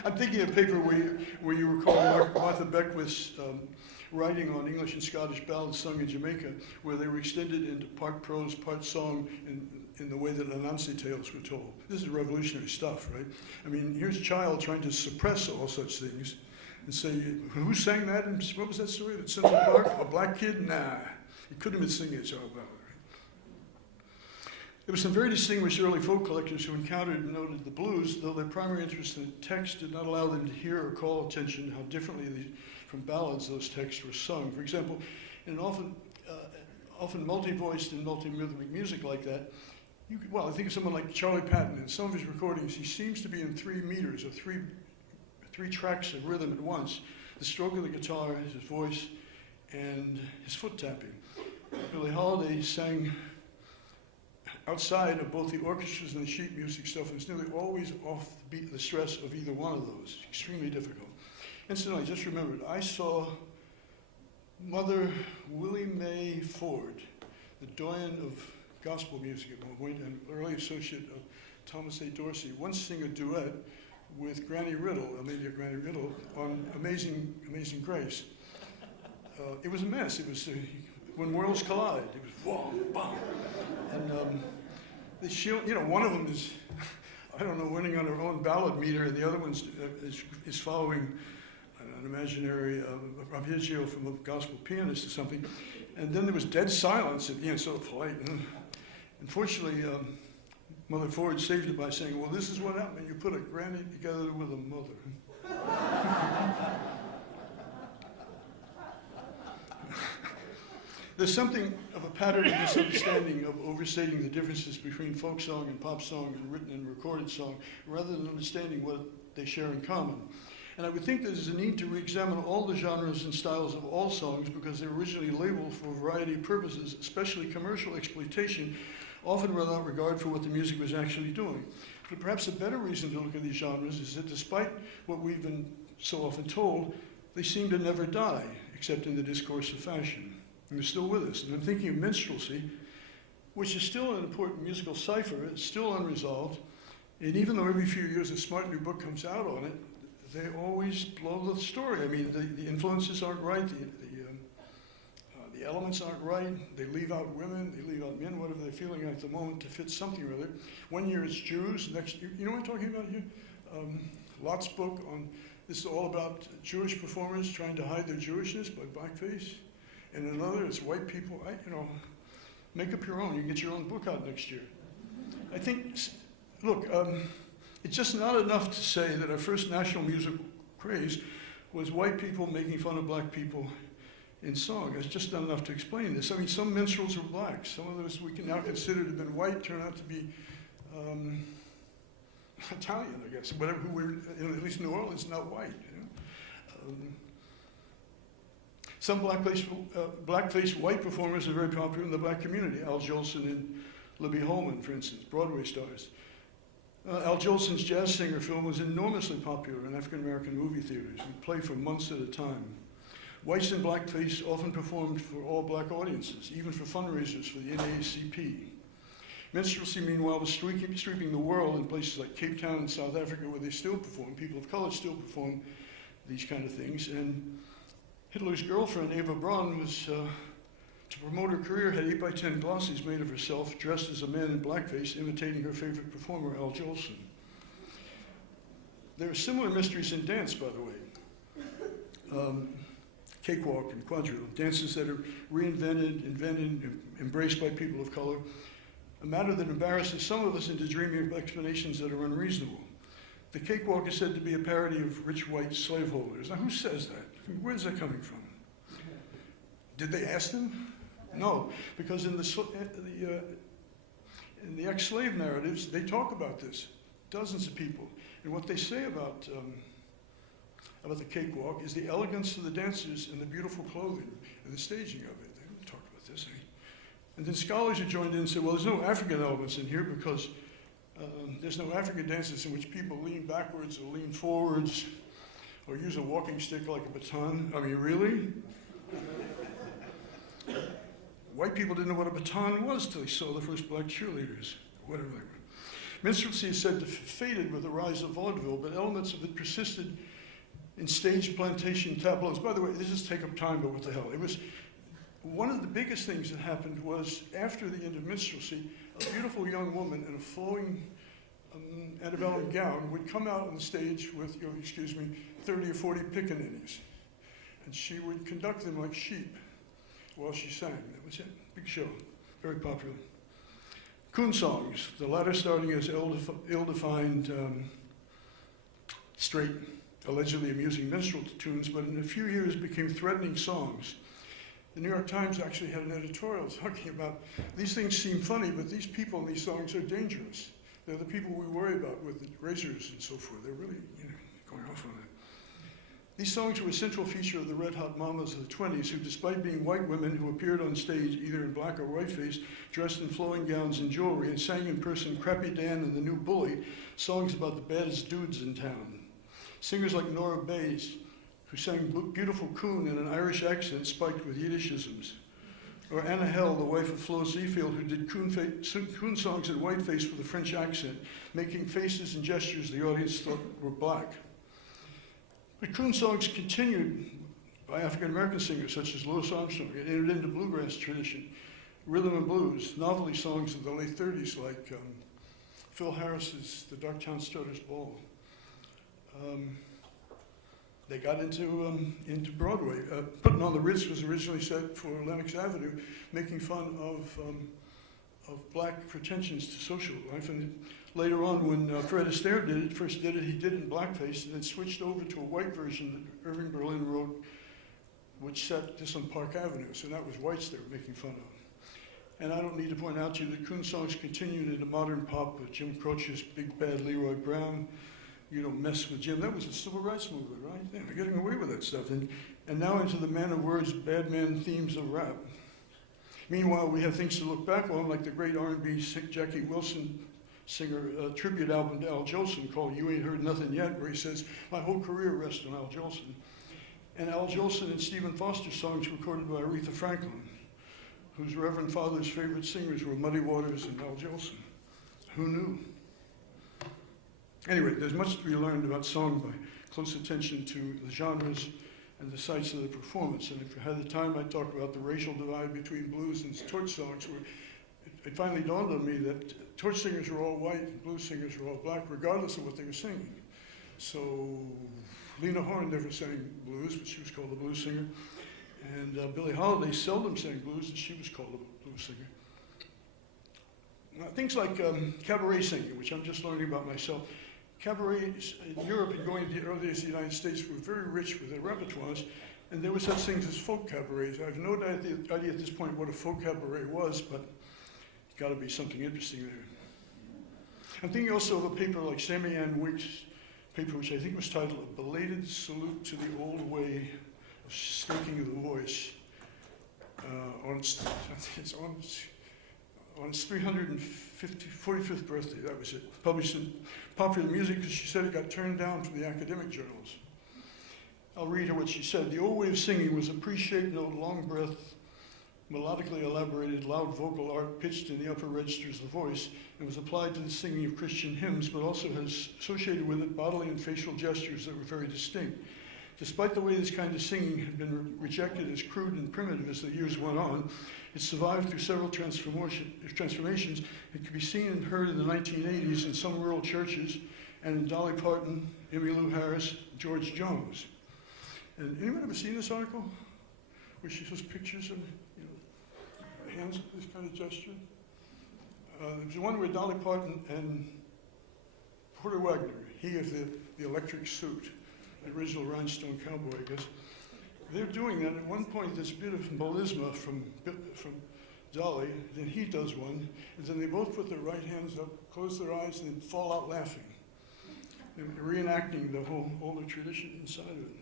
I'm thinking of a paper where you recall Martha Beckwith's writing on English and Scottish ballads sung in Jamaica, where they were extended into part prose, part song, in the way that Anansi tales were told. This is revolutionary stuff, right? I mean, here's a child trying to suppress all such things and say, who sang that? And what was that story at Central Park? A black kid? Nah. He couldn't have been singing a child ballad. There were some very distinguished early folk collectors who encountered and noted the blues, though their primary interest in the text did not allow them to hear or call attention how differently from ballads those texts were sung. For example, in an often multi-voiced and multi-rhythmic music like that, I think of someone like Charlie Patton. In some of his recordings, he seems to be in 3 meters or three tracks of rhythm at once. The stroke of the guitar, his voice, and his foot tapping. Billie Holiday sang outside of both the orchestras and the sheet music stuff, and it's nearly always off the stress of either one of those. Extremely difficult. Incidentally, I just remembered, I saw Mother Willie Mae Ford, the doyen of gospel music at one point, and early associate of Thomas A. Dorsey, once sing a duet with Granny Riddle, Amelia Granny Riddle, on Amazing Grace. It was a mess. It was when worlds collide. It was wham, bam. And one of them is, I don't know, winning on her own ballad meter, and the other one is following an imaginary arpeggio from a gospel pianist or something. And then there was dead silence at the end, sort of polite. Unfortunately, Mother Ford saved it by saying, well, this is what happened when you put a granny together with a mother. There's something of a pattern of misunderstanding of overstating the differences between folk song and pop song and written and recorded song, rather than understanding what they share in common. And I would think there's a need to re-examine all the genres and styles of all songs because they were originally labeled for a variety of purposes, especially commercial exploitation, often without regard for what the music was actually doing. But perhaps a better reason to look at these genres is that despite what we've been so often told, they seem to never die, except in the discourse of fashion. And they're still with us. And I'm thinking of minstrelsy, which is still an important musical cipher. It's still unresolved. And even though every few years a smart new book comes out on it, they always blow the story. I mean, the influences aren't right. The elements aren't right. They leave out women. They leave out men, whatever they're feeling at the moment, to fit something or other. One year it's Jews. Next year, you know what I'm talking about here? Lot's book on, this is all about Jewish performers trying to hide their Jewishness by blackface. And another is white people, make up your own. You can get your own book out next year. I think, look, it's just not enough to say that our first national music craze was white people making fun of black people in song. It's just not enough to explain this. I mean, some minstrels were black. Some of those we can now consider to have been white turn out to be Italian, I guess. Whatever, who were, at least New Orleans, not white. Some blackface white performers are very popular in the black community. Al Jolson and Libby Holman, for instance, Broadway stars. Al Jolson's Jazz Singer film was enormously popular in African-American movie theaters. It would play for months at a time. Whites in blackface often performed for all black audiences, even for fundraisers for the NAACP. Minstrelsy, meanwhile, was sweeping the world in places like Cape Town and South Africa, where they still perform. People of color still perform these kind of things. And Hitler's girlfriend, Eva Braun, was, to promote her career, had 8x10 glossies made of herself, dressed as a man in blackface, imitating her favorite performer, Al Jolson. There are similar mysteries in dance, by the way. Cakewalk and quadrille, dances that are reinvented, invented, embraced by people of color. A matter that embarrasses some of us into dreaming of explanations that are unreasonable. The cakewalk is said to be a parody of rich white slaveholders. Now, who says that? Where's that coming from? Did they ask them? No, because in the ex-slave narratives, they talk about this. Dozens of people. And what they say about the cakewalk is the elegance of the dancers and the beautiful clothing and the staging of it. They don't talk about this. And then scholars have joined in and said, well, there's no African elements in here because There's no African dances in which people lean backwards or lean forwards or use a walking stick like a baton. I mean, really? White people didn't know what a baton was till they saw the first black cheerleaders, whatever they were. Minstrelsy is said to have faded with the rise of vaudeville, but elements of it persisted in staged plantation tableaus. By the way, this is take up time, but what the hell? It was one of the biggest things that happened was after the end of minstrelsy, a beautiful young woman in a flowing antebellum gown would come out on the stage with, 30 or 40 pickaninnies. And she would conduct them like sheep while she sang. That was it. Big show. Very popular. Coon songs, the latter starting as ill-defined, straight, allegedly amusing minstrel tunes, but in a few years became threatening songs. The New York Times actually had an editorial talking about these things seem funny, but these people in these songs are dangerous. They're the people we worry about with the razors and so forth. They're really going off on it. These songs were a central feature of the Red Hot Mamas of the 20s, who, despite being white women who appeared on stage either in black or whiteface, dressed in flowing gowns and jewelry, and sang in person Crappy Dan and the New Bully, songs about the baddest dudes in town. Singers like Nora Bayes, who sang Beautiful Coon in an Irish accent spiked with Yiddishisms. Or Anna Hell, the wife of Flo Seafield, who did coon songs in whiteface with a French accent, making faces and gestures the audience thought were black. But coon songs continued by African-American singers such as Louis Armstrong. It entered into bluegrass tradition, rhythm and blues, novelty songs of the late 30s like Phil Harris's The Darktown Strutter's Ball. They got into Broadway. Putting on the Ritz was originally set for Lenox Avenue, making fun of black pretensions to social life. And later on, when Fred Astaire first did it, he did it in blackface and then switched over to a white version that Irving Berlin wrote, which set this on Park Avenue. So that was whites they were making fun of. And I don't need to point out to you that coon songs continued into modern pop with Jim Croce's Big Bad Leroy Brown, You Don't Mess with Jim. That was a civil rights movement, right? Yeah, we're getting away with that stuff. And now into the man of words, bad man themes of rap. Meanwhile, we have things to look back on, like the great R&B Jackie Wilson singer tribute album to Al Jolson called You Ain't Heard Nothing Yet, where he says, my whole career rests on Al Jolson. And Al Jolson and Stephen Foster songs recorded by Aretha Franklin, whose Reverend Father's favorite singers were Muddy Waters and Al Jolson. Who knew? Anyway, there's much to be learned about song by close attention to the genres and the sites of the performance. And if I had the time, I'd talk about the racial divide between blues and torch songs, where it finally dawned on me that torch singers were all white and blues singers were all black, regardless of what they were singing. So Lena Horne never sang blues, but she was called a blues singer. And Billie Holiday seldom sang blues, and she was called a blues singer. Things like cabaret singing, which I'm just learning about myself. Cabarets in Europe and going to the early days of the United States were very rich with their repertoires, and there were such things as folk cabarets. I have no idea at this point what a folk cabaret was, but it's got to be something interesting there. I'm thinking also of a paper like Sammy Ann Wick's paper, which I think was titled A Belated Salute to the Old Way of Snaking of the Voice, on its 345th birthday. That was it. Published in Popular Music, because she said it got turned down from the academic journals. I'll read her what she said. The old way of singing was a pre-shaped note, long breath, melodically elaborated, loud vocal art pitched in the upper registers of the voice, and was applied to the singing of Christian hymns, but also has associated with it bodily and facial gestures that were very distinct. Despite the way this kind of singing had been rejected as crude and primitive as the years went on, it survived through several transformations. It could be seen and heard in the 1980s in some rural churches, and in Dolly Parton, Emmylou Harris, George Jones. And anyone ever seen this article? Where she shows pictures of hands, this kind of gesture? There's one where Dolly Parton and Porter Wagner, he of the electric suit, the original Rhinestone Cowboy, I guess. They're doing that. At one point, there's a bit of melisma from Dolly, then he does one, and then they both put their right hands up, close their eyes, and then fall out laughing. And reenacting the whole older tradition inside of it.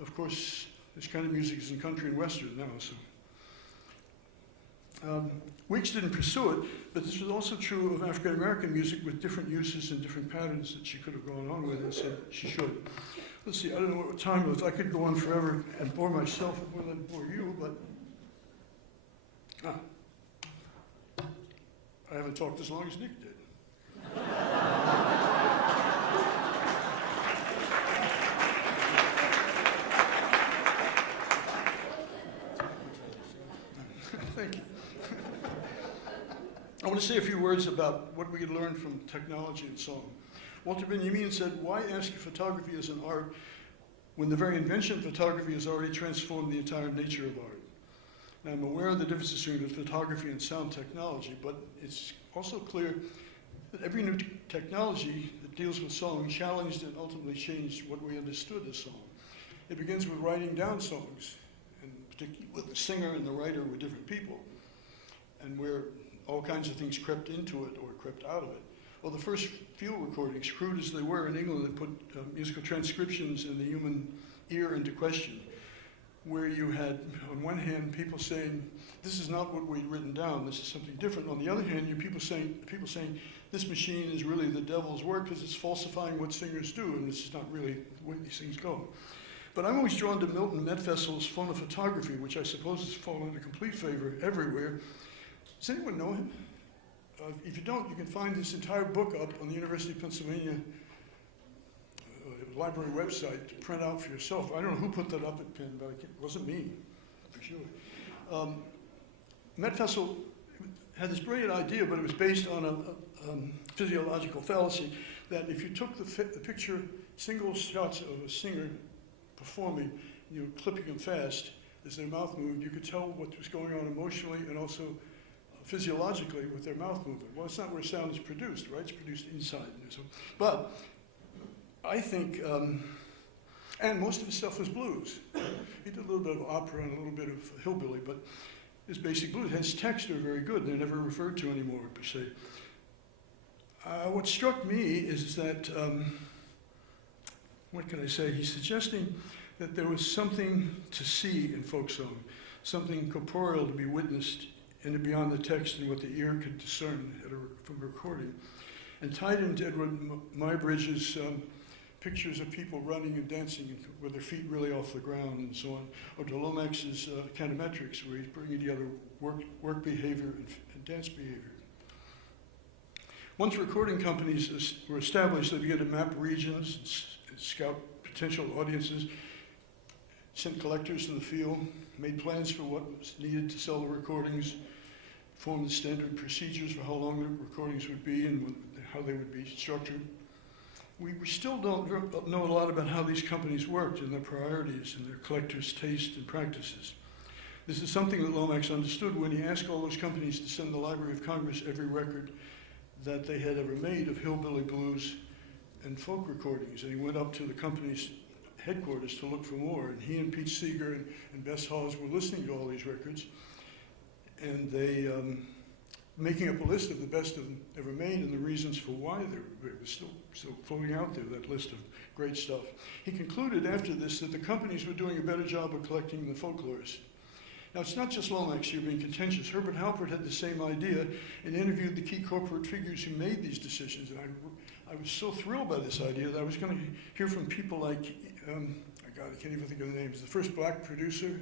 Of course, this kind of music is in country and western now, so. Weeks didn't pursue it, but this was also true of African American music with different uses and different patterns that she could have gone on with and said she should. Let's see, I don't know what time it was. I could go on forever and bore myself more than bore you, but I haven't talked as long as Nick did. Thank you. I want to say a few words about what we could learn from technology and song. Walter Benjamin said, "Why ask if photography is an art when the very invention of photography has already transformed the entire nature of art?" Now, I'm aware of the difference between photography and sound technology, but it's also clear that every new technology that deals with song challenged and ultimately changed what we understood as song. It begins with writing down songs, and particularly with the singer and the writer were different people, and where all kinds of things crept into it or crept out of it. Well, the first field recordings, crude as they were in England, that put musical transcriptions and the human ear into question, where you had, on one hand, people saying, this is not what we'd written down, this is something different. On the other hand, you people saying, this machine is really the devil's work because it's falsifying what singers do, and this is not really the way these things go. But I'm always drawn to Milton Medfessel's phonophotography, which I suppose has fallen into complete favor everywhere. Does anyone know him? If you don't, you can find this entire book up on the University of Pennsylvania library website to print out for yourself. I don't know who put that up at Penn, but it wasn't me, for sure. Medfessel had this brilliant idea, but it was based on a physiological fallacy, that if you took the picture, single shots of a singer performing, you know, clipping them fast as their mouth moved, you could tell what was going on emotionally and also physiologically with their mouth movement. Well, it's not where sound is produced, right? It's produced inside. So, but I think, and most of his stuff was blues. He did a little bit of opera and a little bit of hillbilly, but his basic blues. His texts are very good. They're never referred to anymore, per se. What struck me is that, what can I say? He's suggesting that there was something to see in folk song, something corporeal to be witnessed and beyond the text and what the ear could discern from a recording. And tied into Edward Muybridge's pictures of people running and dancing with their feet really off the ground and so on, or to Lomax's Cantometrics, where he's bringing together work behavior and dance behavior. Once recording companies were established, they began to map regions, and scout potential audiences, sent collectors to the field, made plans for what was needed to sell the recordings, formed the standard procedures for how long the recordings would be and how they would be structured. We still don't know a lot about how these companies worked and their priorities and their collectors' taste and practices. This is something that Lomax understood when he asked all those companies to send the Library of Congress every record that they had ever made of hillbilly blues and folk recordings. And he went up to the company's headquarters to look for more. And he and Pete Seeger and Bess Hawes were listening to all these records. And they, making up a list of the best of them ever made and the reasons for why they were still floating out there, that list of great stuff. He concluded after this that the companies were doing a better job of collecting the folklores. Now, it's not just Lomax here being contentious. Herman Halpert had the same idea and interviewed the key corporate figures who made these decisions. And I was so thrilled by this idea that I was going to hear from people like, I can't even think of the names, the first black producer,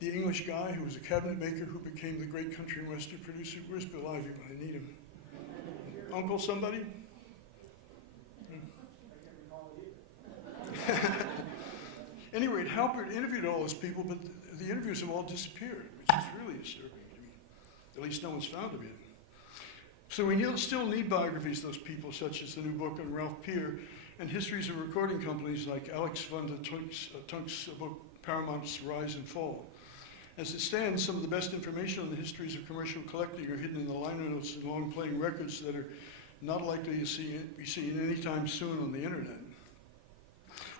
the English guy who was a cabinet maker who became the great country and western producer. Where's Bill Ivey when I need him? Uncle somebody? At any rate, Halpert interviewed all those people, but the interviews have all disappeared, which is really disturbing to me. At least no one's found them yet. So we still need biographies of those people, such as the new book on Ralph Peer, and histories of recording companies like Alex van der Tunk's book, Paramount's Rise and Fall. As it stands, some of the best information on the histories of commercial collecting are hidden in the liner notes and long-playing records that are not likely to be seen anytime soon on the internet.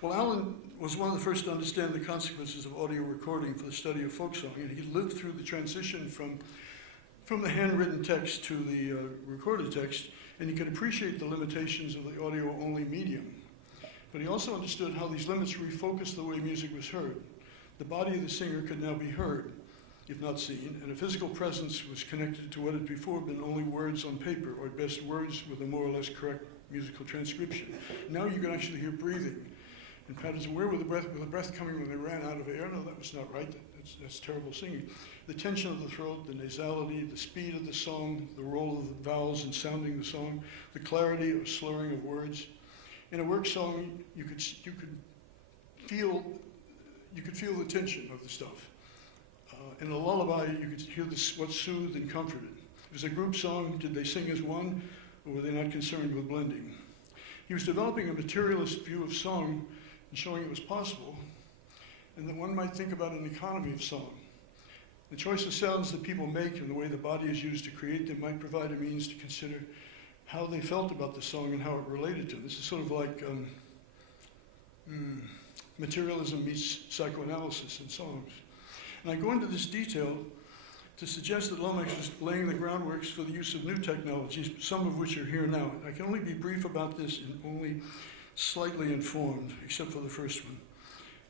Well, Alan was one of the first to understand the consequences of audio recording for the study of folk song, and he lived through the transition from the handwritten text to the recorded text, and he could appreciate the limitations of the audio-only medium. But he also understood how these limits refocused the way music was heard. The body of the singer could now be heard. if not seen, and a physical presence was connected to what had before been only words on paper, or at best words with a more or less correct musical transcription. Now you can actually hear breathing and patterns. Where were the breath coming when they ran out of air? No, that was not right. That's terrible singing. The tension of the throat, the nasality, the speed of the song, the role of the vowels in sounding the song, the clarity or slurring of words. In a work song, you could feel the tension of the stuff. In a lullaby, you could hear what soothed and comforted. If it was a group song, did they sing as one, or were they not concerned with blending? He was developing a materialist view of song and showing it was possible, and that one might think about an economy of song. The choice of sounds that people make and the way the body is used to create them might provide a means to consider how they felt about the song and how it related to them. This is sort of like materialism meets psychoanalysis in songs. And I go into this detail to suggest that Lomax was laying the groundworks for the use of new technologies, some of which are here now. I can only be brief about this and only slightly informed, except for the first one.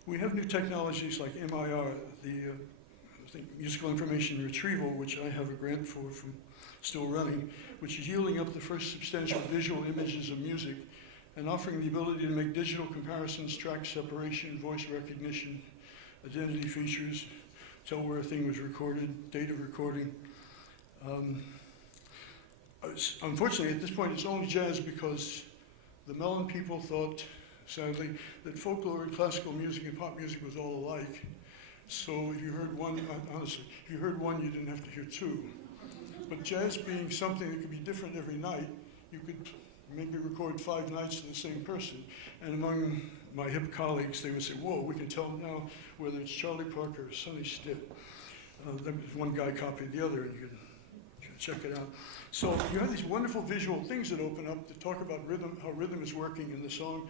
We have new technologies like MIR, the musical information retrieval, which I have a grant for from still running, which is yielding up the first substantial visual images of music and offering the ability to make digital comparisons, track separation, voice recognition, identity features, tell where a thing was recorded, date of recording. Unfortunately, at this point, it's only jazz because the Mellon people thought, sadly, that folklore and classical music and pop music was all alike. So if you heard one, honestly, if you heard one, you didn't have to hear two. But jazz being something that could be different every night, you could maybe record 5 nights to the same person. And among my hip colleagues, they would say, whoa, we can tell now whether it's Charlie Parker or Sonny Stitt. One guy copied the other, and you could check it out. So you have these wonderful visual things that open up that talk about rhythm, how rhythm is working in the song.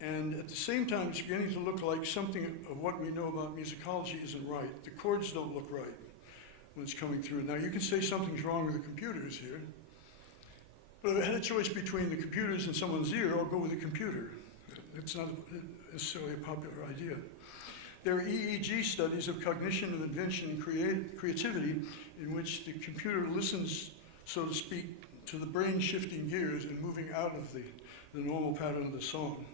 And at the same time, it's beginning to look like something of what we know about musicology isn't right. The chords don't look right when it's coming through. Now, you can say something's wrong with the computers here, but if I had a choice between the computers and someone's ear, I'll go with the computer. It's not necessarily a popular idea. There are EEG studies of cognition of invention and creativity in which the computer listens, so to speak, to the brain shifting gears and moving out of the normal pattern of the song.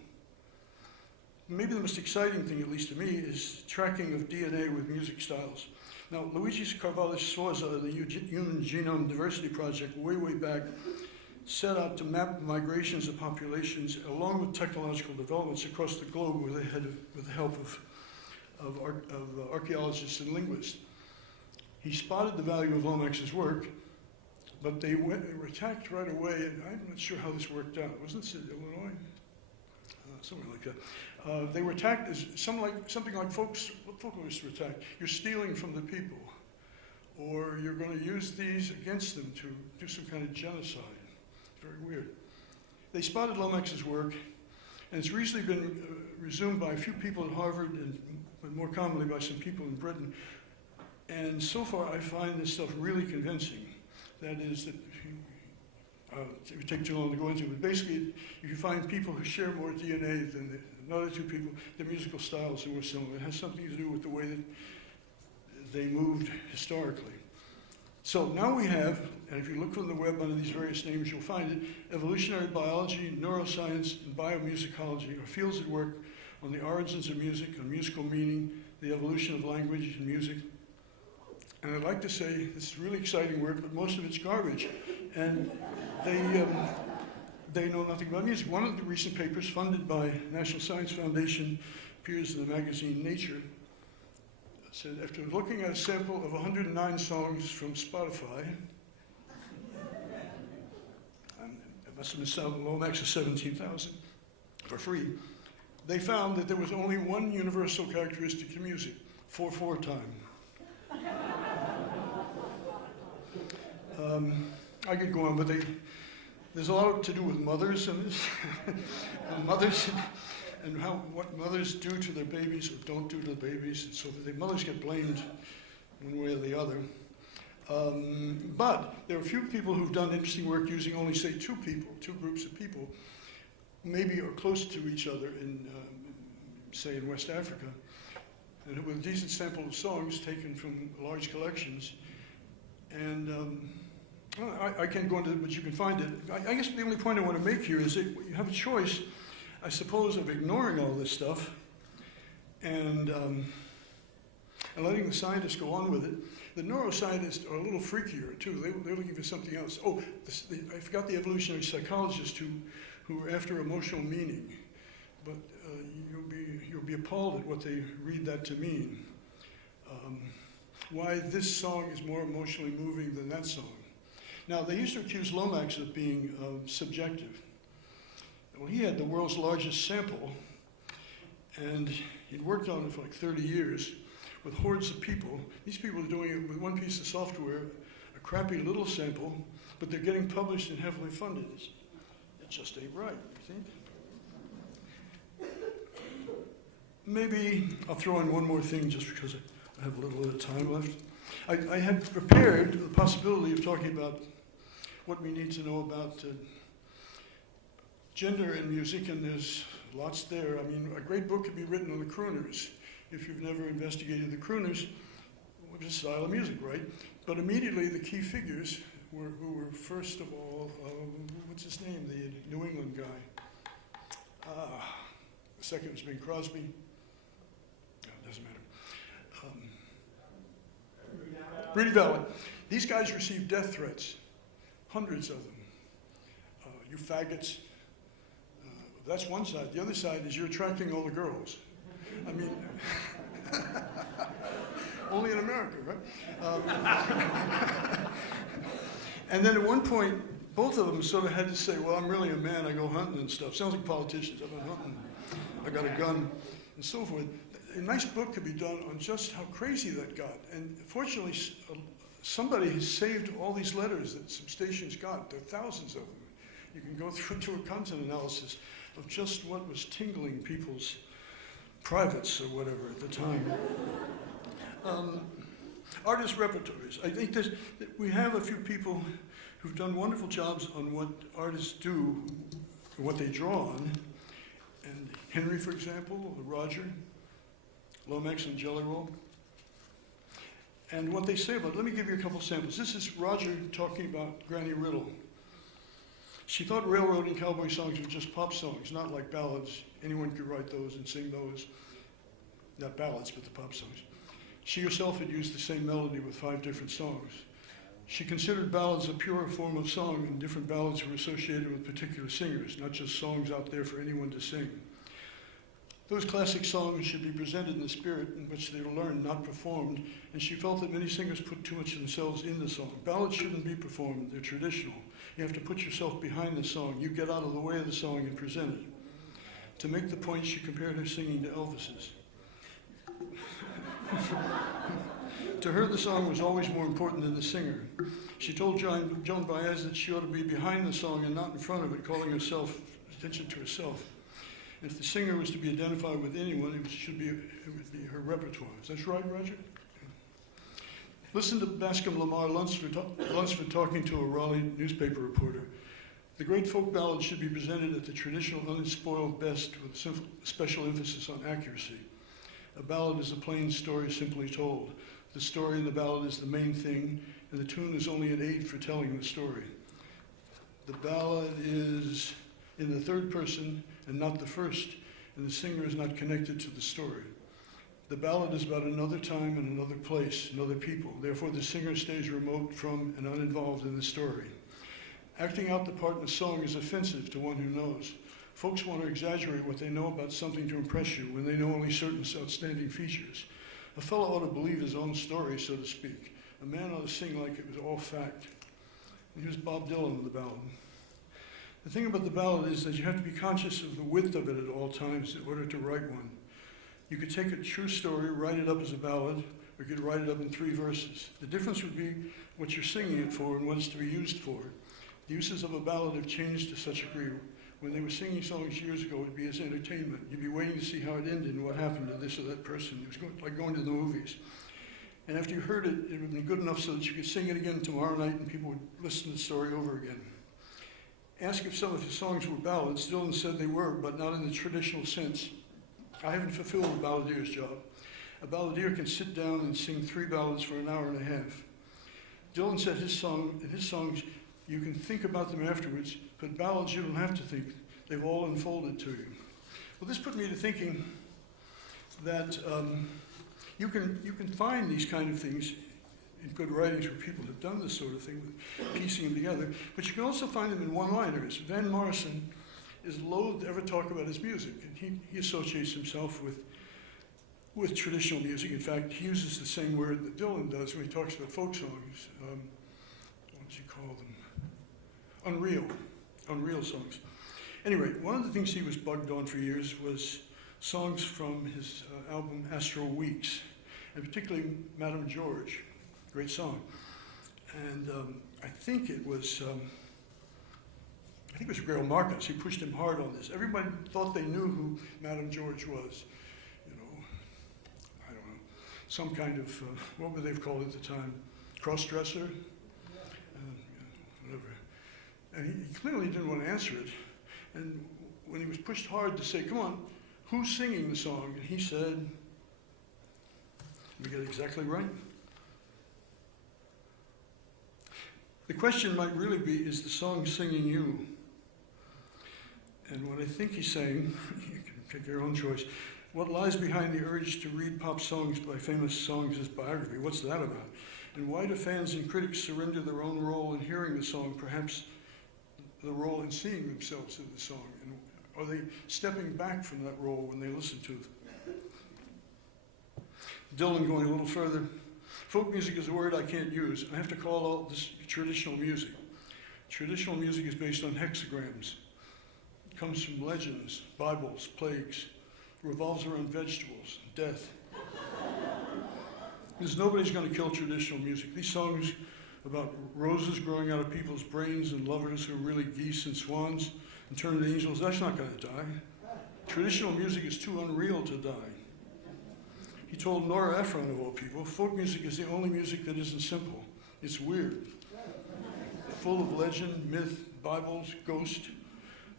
Maybe the most exciting thing, at least to me, is tracking of DNA with music styles. Now, Luigi Carvalho-Sforza of the Human Genome Diversity Project, way back, set out to map migrations of populations along with technological developments across the globe with the help of archaeologists and linguists. He spotted the value of Lomax's work, but they were attacked right away, and I'm not sure how this worked out. Wasn't it Illinois? Somewhere like that. They were attacked as something like folklorists were attacked. You're stealing from the people, or you're going to use these against them to do some kind of genocide. Very weird. They spotted Lomax's work, and it's recently been resumed by a few people at Harvard, and more commonly by some people in Britain. And so far, I find this stuff really convincing. That is, that it would take too long to go into, but basically, if you find people who share more DNA than another two people, their musical styles are more similar. It has something to do with the way that they moved historically. So now we have, and if you look on the web under these various names, you'll find it, evolutionary biology, neuroscience, and biomusicology are fields that work on the origins of music, on musical meaning, the evolution of language and music. And I'd like to say this is really exciting work, but most of it's garbage. And they know nothing about music. One of the recent papers funded by National Science Foundation appears in the magazine Nature. Said, after looking at a sample of 109 songs from Spotify, it must have been sound Lomax of 17,000 for free, they found that there was only one universal characteristic to music, 4/4 time. I could go on, but there's a lot to do with mothers and this, and mothers and what mothers do to their babies or don't do to the babies, and so the mothers get blamed one way or the other. But there are a few people who've done interesting work using only, say, two groups of people, maybe are close to each other in, say, in West Africa. and with a decent sample of songs taken from large collections. And I can't go into it, but you can find it. I guess the only point I want to make here is that you have a choice, I suppose, of ignoring all this stuff and letting the scientists go on with it. The neuroscientists are a little freakier, too. They're looking for something else. Oh, I forgot the evolutionary psychologists who are after emotional meaning. But you'll be appalled at what they read that to mean. Why this song is more emotionally moving than that song. Now, they used to accuse Lomax of being subjective. Well, he had the world's largest sample, and he'd worked on it for like 30 years with hordes of people. These people are doing it with one piece of software, a crappy little sample, but they're getting published and heavily funded. It just ain't right, you think? Maybe I'll throw in one more thing just because I have a little bit of time left. I had prepared the possibility of talking about what we need to know about gender in music, and there's lots there. I mean, a great book could be written on the crooners. If you've never investigated the crooners, which is a style of music, right? But immediately the key figures who were first of all, what's his name, the New England guy. The second was Bing Crosby. No, it doesn't matter. Breedy Valley. These guys received death threats, hundreds of them. You faggots. That's one side. The other side is you're attracting all the girls. I mean, only in America, right? And then at one point, both of them sort of had to say, well, I'm really a man, I go hunting and stuff. Sounds like politicians, I've been hunting, I got a gun, and so forth. A nice book could be done on just how crazy that got. And fortunately, somebody has saved all these letters that some stations got. There are thousands of them. You can go through to a content analysis of just what was tingling people's privates or whatever at the time. Artist repertories. I think that we have a few people who've done wonderful jobs on what artists do, what they draw on. And Henry, for example, Roger, Lomax and Jelly Roll. And what they say about, let me give you a couple samples. This is Roger talking about Granny Riddle. She thought railroad and cowboy songs were just pop songs, not like ballads. Anyone could write those and sing those. Not ballads, but the pop songs. She herself had used the same melody with 5 different songs. She considered ballads a purer form of song, and different ballads were associated with particular singers, not just songs out there for anyone to sing. Those classic songs should be presented in the spirit in which they were learned, not performed, and she felt that many singers put too much of themselves in the song. Ballads shouldn't be performed, they're traditional. You have to put yourself behind the song. You get out of the way of the song and present it. To make the point, she compared her singing to Elvis's. To her, the song was always more important than the singer. She told Joan Baez that she ought to be behind the song and not in front of it, calling attention to herself. If the singer was to be identified with anyone, it would be her repertoire. Is that right, Roger? Listen to Bascom Lamar Lunsford talking to a Raleigh newspaper reporter. The great folk ballad should be presented at the traditional unspoiled best with special emphasis on accuracy. A ballad is a plain story simply told. The story in the ballad is the main thing, and the tune is only an aid for telling the story. The ballad is in the third person and not the first, and the singer is not connected to the story. The ballad is about another time and another place and other people. Therefore, the singer stays remote from and uninvolved in the story. Acting out the part in a song is offensive to one who knows. Folks want to exaggerate what they know about something to impress you when they know only certain outstanding features. A fellow ought to believe his own story, so to speak. A man ought to sing like it was all fact. And here's Bob Dylan with the ballad. The thing about the ballad is that you have to be conscious of the width of it at all times in order to write one. You could take a true story, write it up as a ballad, or you could write it up in 3 verses. The difference would be what you're singing it for and what it's to be used for. The uses of a ballad have changed to such a degree. When they were singing songs years ago, it would be as entertainment. You'd be waiting to see how it ended and what happened to this or that person. It was like going to the movies. And after you heard it, it would be good enough so that you could sing it again tomorrow night and people would listen to the story over again. Ask if some of his songs were ballads. Dylan said they were, but not in the traditional sense. I haven't fulfilled the balladier's job. A balladeer can sit down and sing 3 ballads for an hour and a half. Dylan said in his songs, you can think about them afterwards, but ballads you don't have to think. They've all unfolded to you. Well, this put me to thinking that you can find these kind of things in good writings where people have done this sort of thing, with piecing them together, but you can also find them in one-liners. Van Morrison is loath to ever talk about his music, and he associates himself with traditional music. In fact, he uses the same word that Dylan does when he talks about folk songs. What does he call them? Unreal songs. Anyway, one of the things he was bugged on for years was songs from his album Astral Weeks, and particularly Madame George, great song. And I think it was Grail Marcus. He pushed him hard on this. Everybody thought they knew who Madame George was. You know, I don't know, some kind of, what would they have called it at the time? Cross-dresser? Whatever. And he clearly didn't want to answer it. And when he was pushed hard to say, come on, who's singing the song? And he said, let me get it exactly right. The question might really be, is the song singing you? And what I think he's saying, you can take your own choice, what lies behind the urge to read pop songs by famous songs as Biography? What's that about? And why do fans and critics surrender their own role in hearing the song, perhaps the role in seeing themselves in the song? And are they stepping back from that role when they listen to it? Dylan going a little further. Folk music is a word I can't use. I have to call all this traditional music. Traditional music is based on hexagrams. It comes from legends, Bibles, plagues, revolves around vegetables, death. Because nobody's going to kill traditional music. These songs about roses growing out of people's brains and lovers who are really geese and swans and turn into angels, that's not going to die. Traditional music is too unreal to die. He told Nora Ephron, of all people, folk music is the only music that isn't simple. It's weird. Full of legend, myth, Bibles, ghost.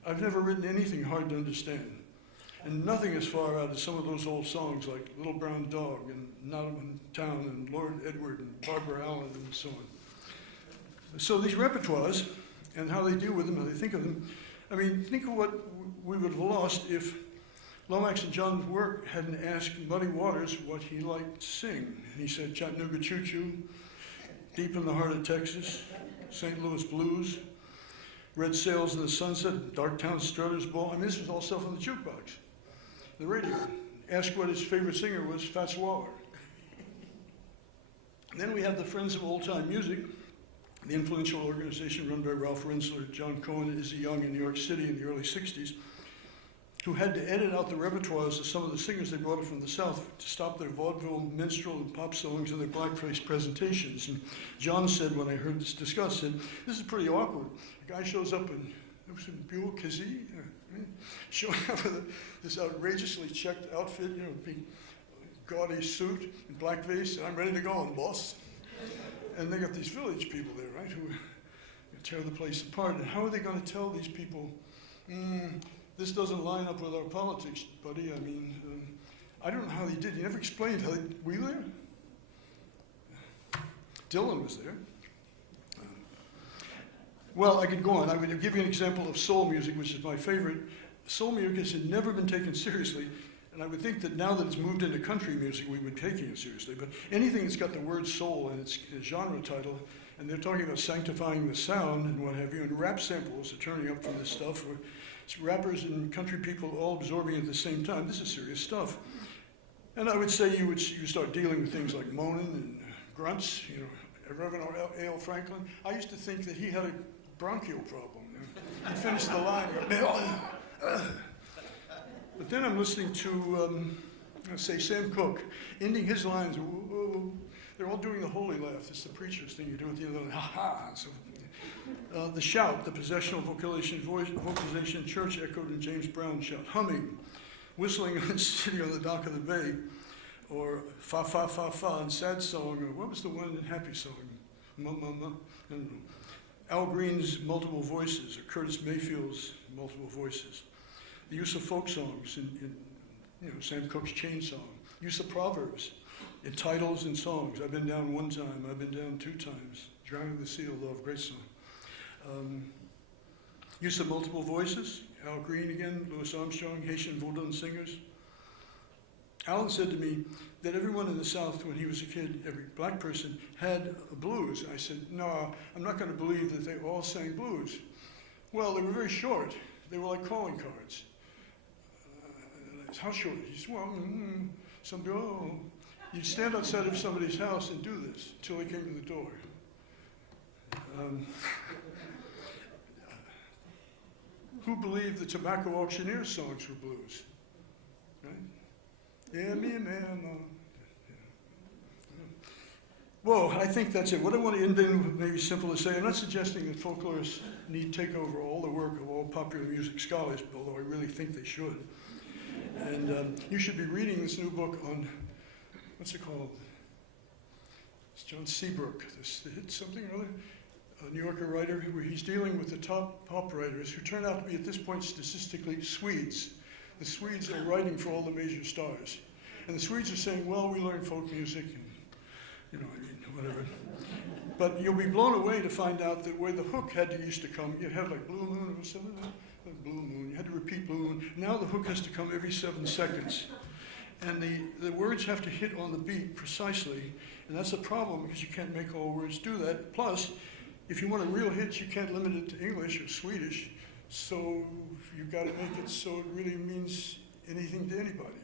I've never written anything hard to understand. And nothing as far out as some of those old songs like Little Brown Dog and Nottingham Town and Lord Edward and Barbara Allen and so on. So these repertoires and how they deal with them, how they think of them, I mean, think of what we would have lost if Lomax and John's work hadn't asked Muddy Waters what he liked to sing. And he said Chattanooga Choo Choo, Deep in the Heart of Texas, St. Louis Blues, Red Sails in the Sunset, Darktown Strutter's Ball. I mean, this was all stuff on the jukebox, the radio. Asked what his favorite singer was, Fats Waller. And then we have the Friends of Old Time Music, the influential organization run by Ralph Rensler, John Cohen, and Izzy Young in New York City in the early 60s, who had to edit out the repertoires of some of the singers they brought up from the South to stop their vaudeville, minstrel, and pop songs and their blackface presentations. And John said, when I heard this discussed, said, this is pretty awkward. A guy shows up in Buell Kazee, showing up with this outrageously checked outfit, big gaudy suit and blackface, and I'm ready to go on, boss. And they got these village people there, right, who tear the place apart. And how are they going to tell these people, this doesn't line up with our politics, buddy? I mean, I don't know how he did. He never explained how were you there? Dylan was there. Well, I could go on. I would give you an example of soul music, which is my favorite. Soul music had never been taken seriously, and I would think that now that it's moved into country music, we would be taking it seriously. But anything that's got the word soul in its genre title, and they're talking about sanctifying the sound and what have you, and rap samples are turning up from this stuff, where it's rappers and country people all absorbing it at the same time. This is serious stuff. And I would say you start dealing with things like moaning and grunts, Reverend A.L. Franklin. I used to think that he had a bronchial problem. He finished the line, but then I'm listening to, say, Sam Cooke, ending his lines, whoa. They're all doing the holy laugh. It's the preacher's thing you do at the end of the ha-ha. So, the shout, the possessional vocalization, church echoed in James Brown's shout. Humming, whistling sitting on the dock of the bay, or fa fa fa fa in Sad Song, or what was the one in Happy Song? Ma ma ma. I don't know. Al Green's multiple voices, or Curtis Mayfield's multiple voices. The use of folk songs in Sam Cooke's Chain Song. use of proverbs in titles and songs. I've been down one time, I've been down 2 times. Drowning the Sea of Love, great song. Use of multiple voices. Al Green again, Louis Armstrong, Haitian vaudeville singers. Alan said to me that everyone in the South, when he was a kid, every black person, had a blues. I said, no, I'm not going to believe that they all sang blues. Well, they were very short. They were like calling cards. How short? He said, well, some people, oh. You'd stand outside of somebody's house and do this until they came to the door. Who believed the tobacco auctioneer's songs were blues? Right? Yeah, me and man. Whoa, I think that's it. What I want to end in, maybe simple to say, I'm not suggesting that folklorists need to take over all the work of all popular music scholars, although I really think they should. And you should be reading this new book on, what's it called? It's John Seabrook, the hit something or other, a New Yorker writer, where he's dealing with the top pop writers who turn out to be, at this point, statistically Swedes. The Swedes are writing for all the major stars. And the Swedes are saying, well, we learned folk music, and, whatever. But you'll be blown away to find out that where the hook used to come, you had like Blue Moon or something, Blue Moon, you had to repeat Blue Moon. Now the hook has to come every 7 seconds. And the words have to hit on the beat precisely, and that's a problem because you can't make all words do that. Plus, if you want a real hit, you can't limit it to English or Swedish, so you've got to make it so it really means anything to anybody.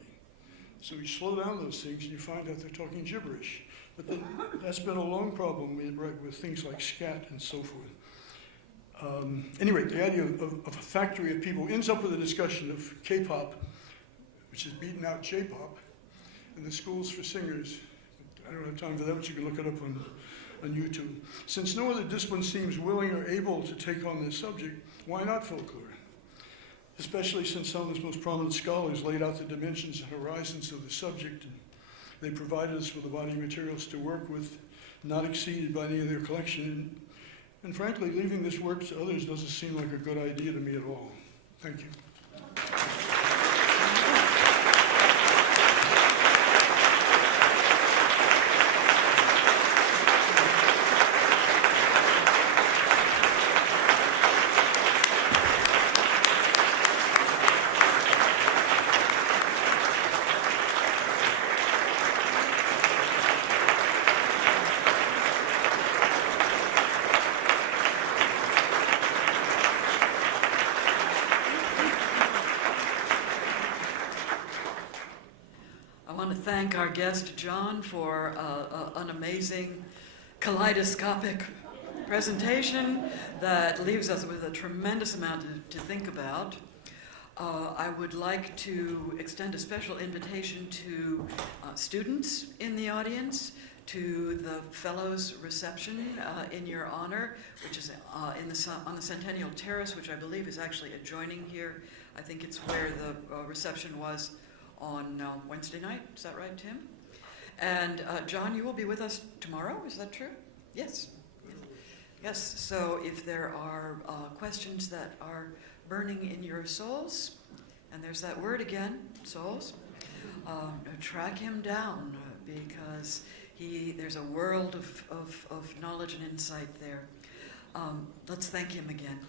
So you slow down those things and you find out they're talking gibberish. But then, that's been a long problem with things like scat and so forth. Anyway, the idea of a factory of people ends up with a discussion of K-pop, which is beating out J-pop, and the schools for singers. I don't have time for that, but you can look it up on YouTube. Since no other discipline seems willing or able to take on this subject, why not folklore? Especially since some of its most prominent scholars laid out the dimensions and horizons of the subject, and they provided us with the body materials to work with, not exceeded by any of their collection. And frankly, leaving this work to others doesn't seem like a good idea to me at all. Thank you. Thank our guest, John, for an amazing kaleidoscopic presentation that leaves us with a tremendous amount to think about. I would like to extend a special invitation to students in the audience to the Fellows Reception in your honor, which is on the Centennial Terrace, which I believe is actually adjoining here. I think it's where the reception was on Wednesday night. Is that right, Tim? And John, you will be with us tomorrow, is that true? Yes. Yes, so if there are questions that are burning in your souls, and there's that word again, souls, track him down because there's a world of knowledge and insight there. Let's thank him again.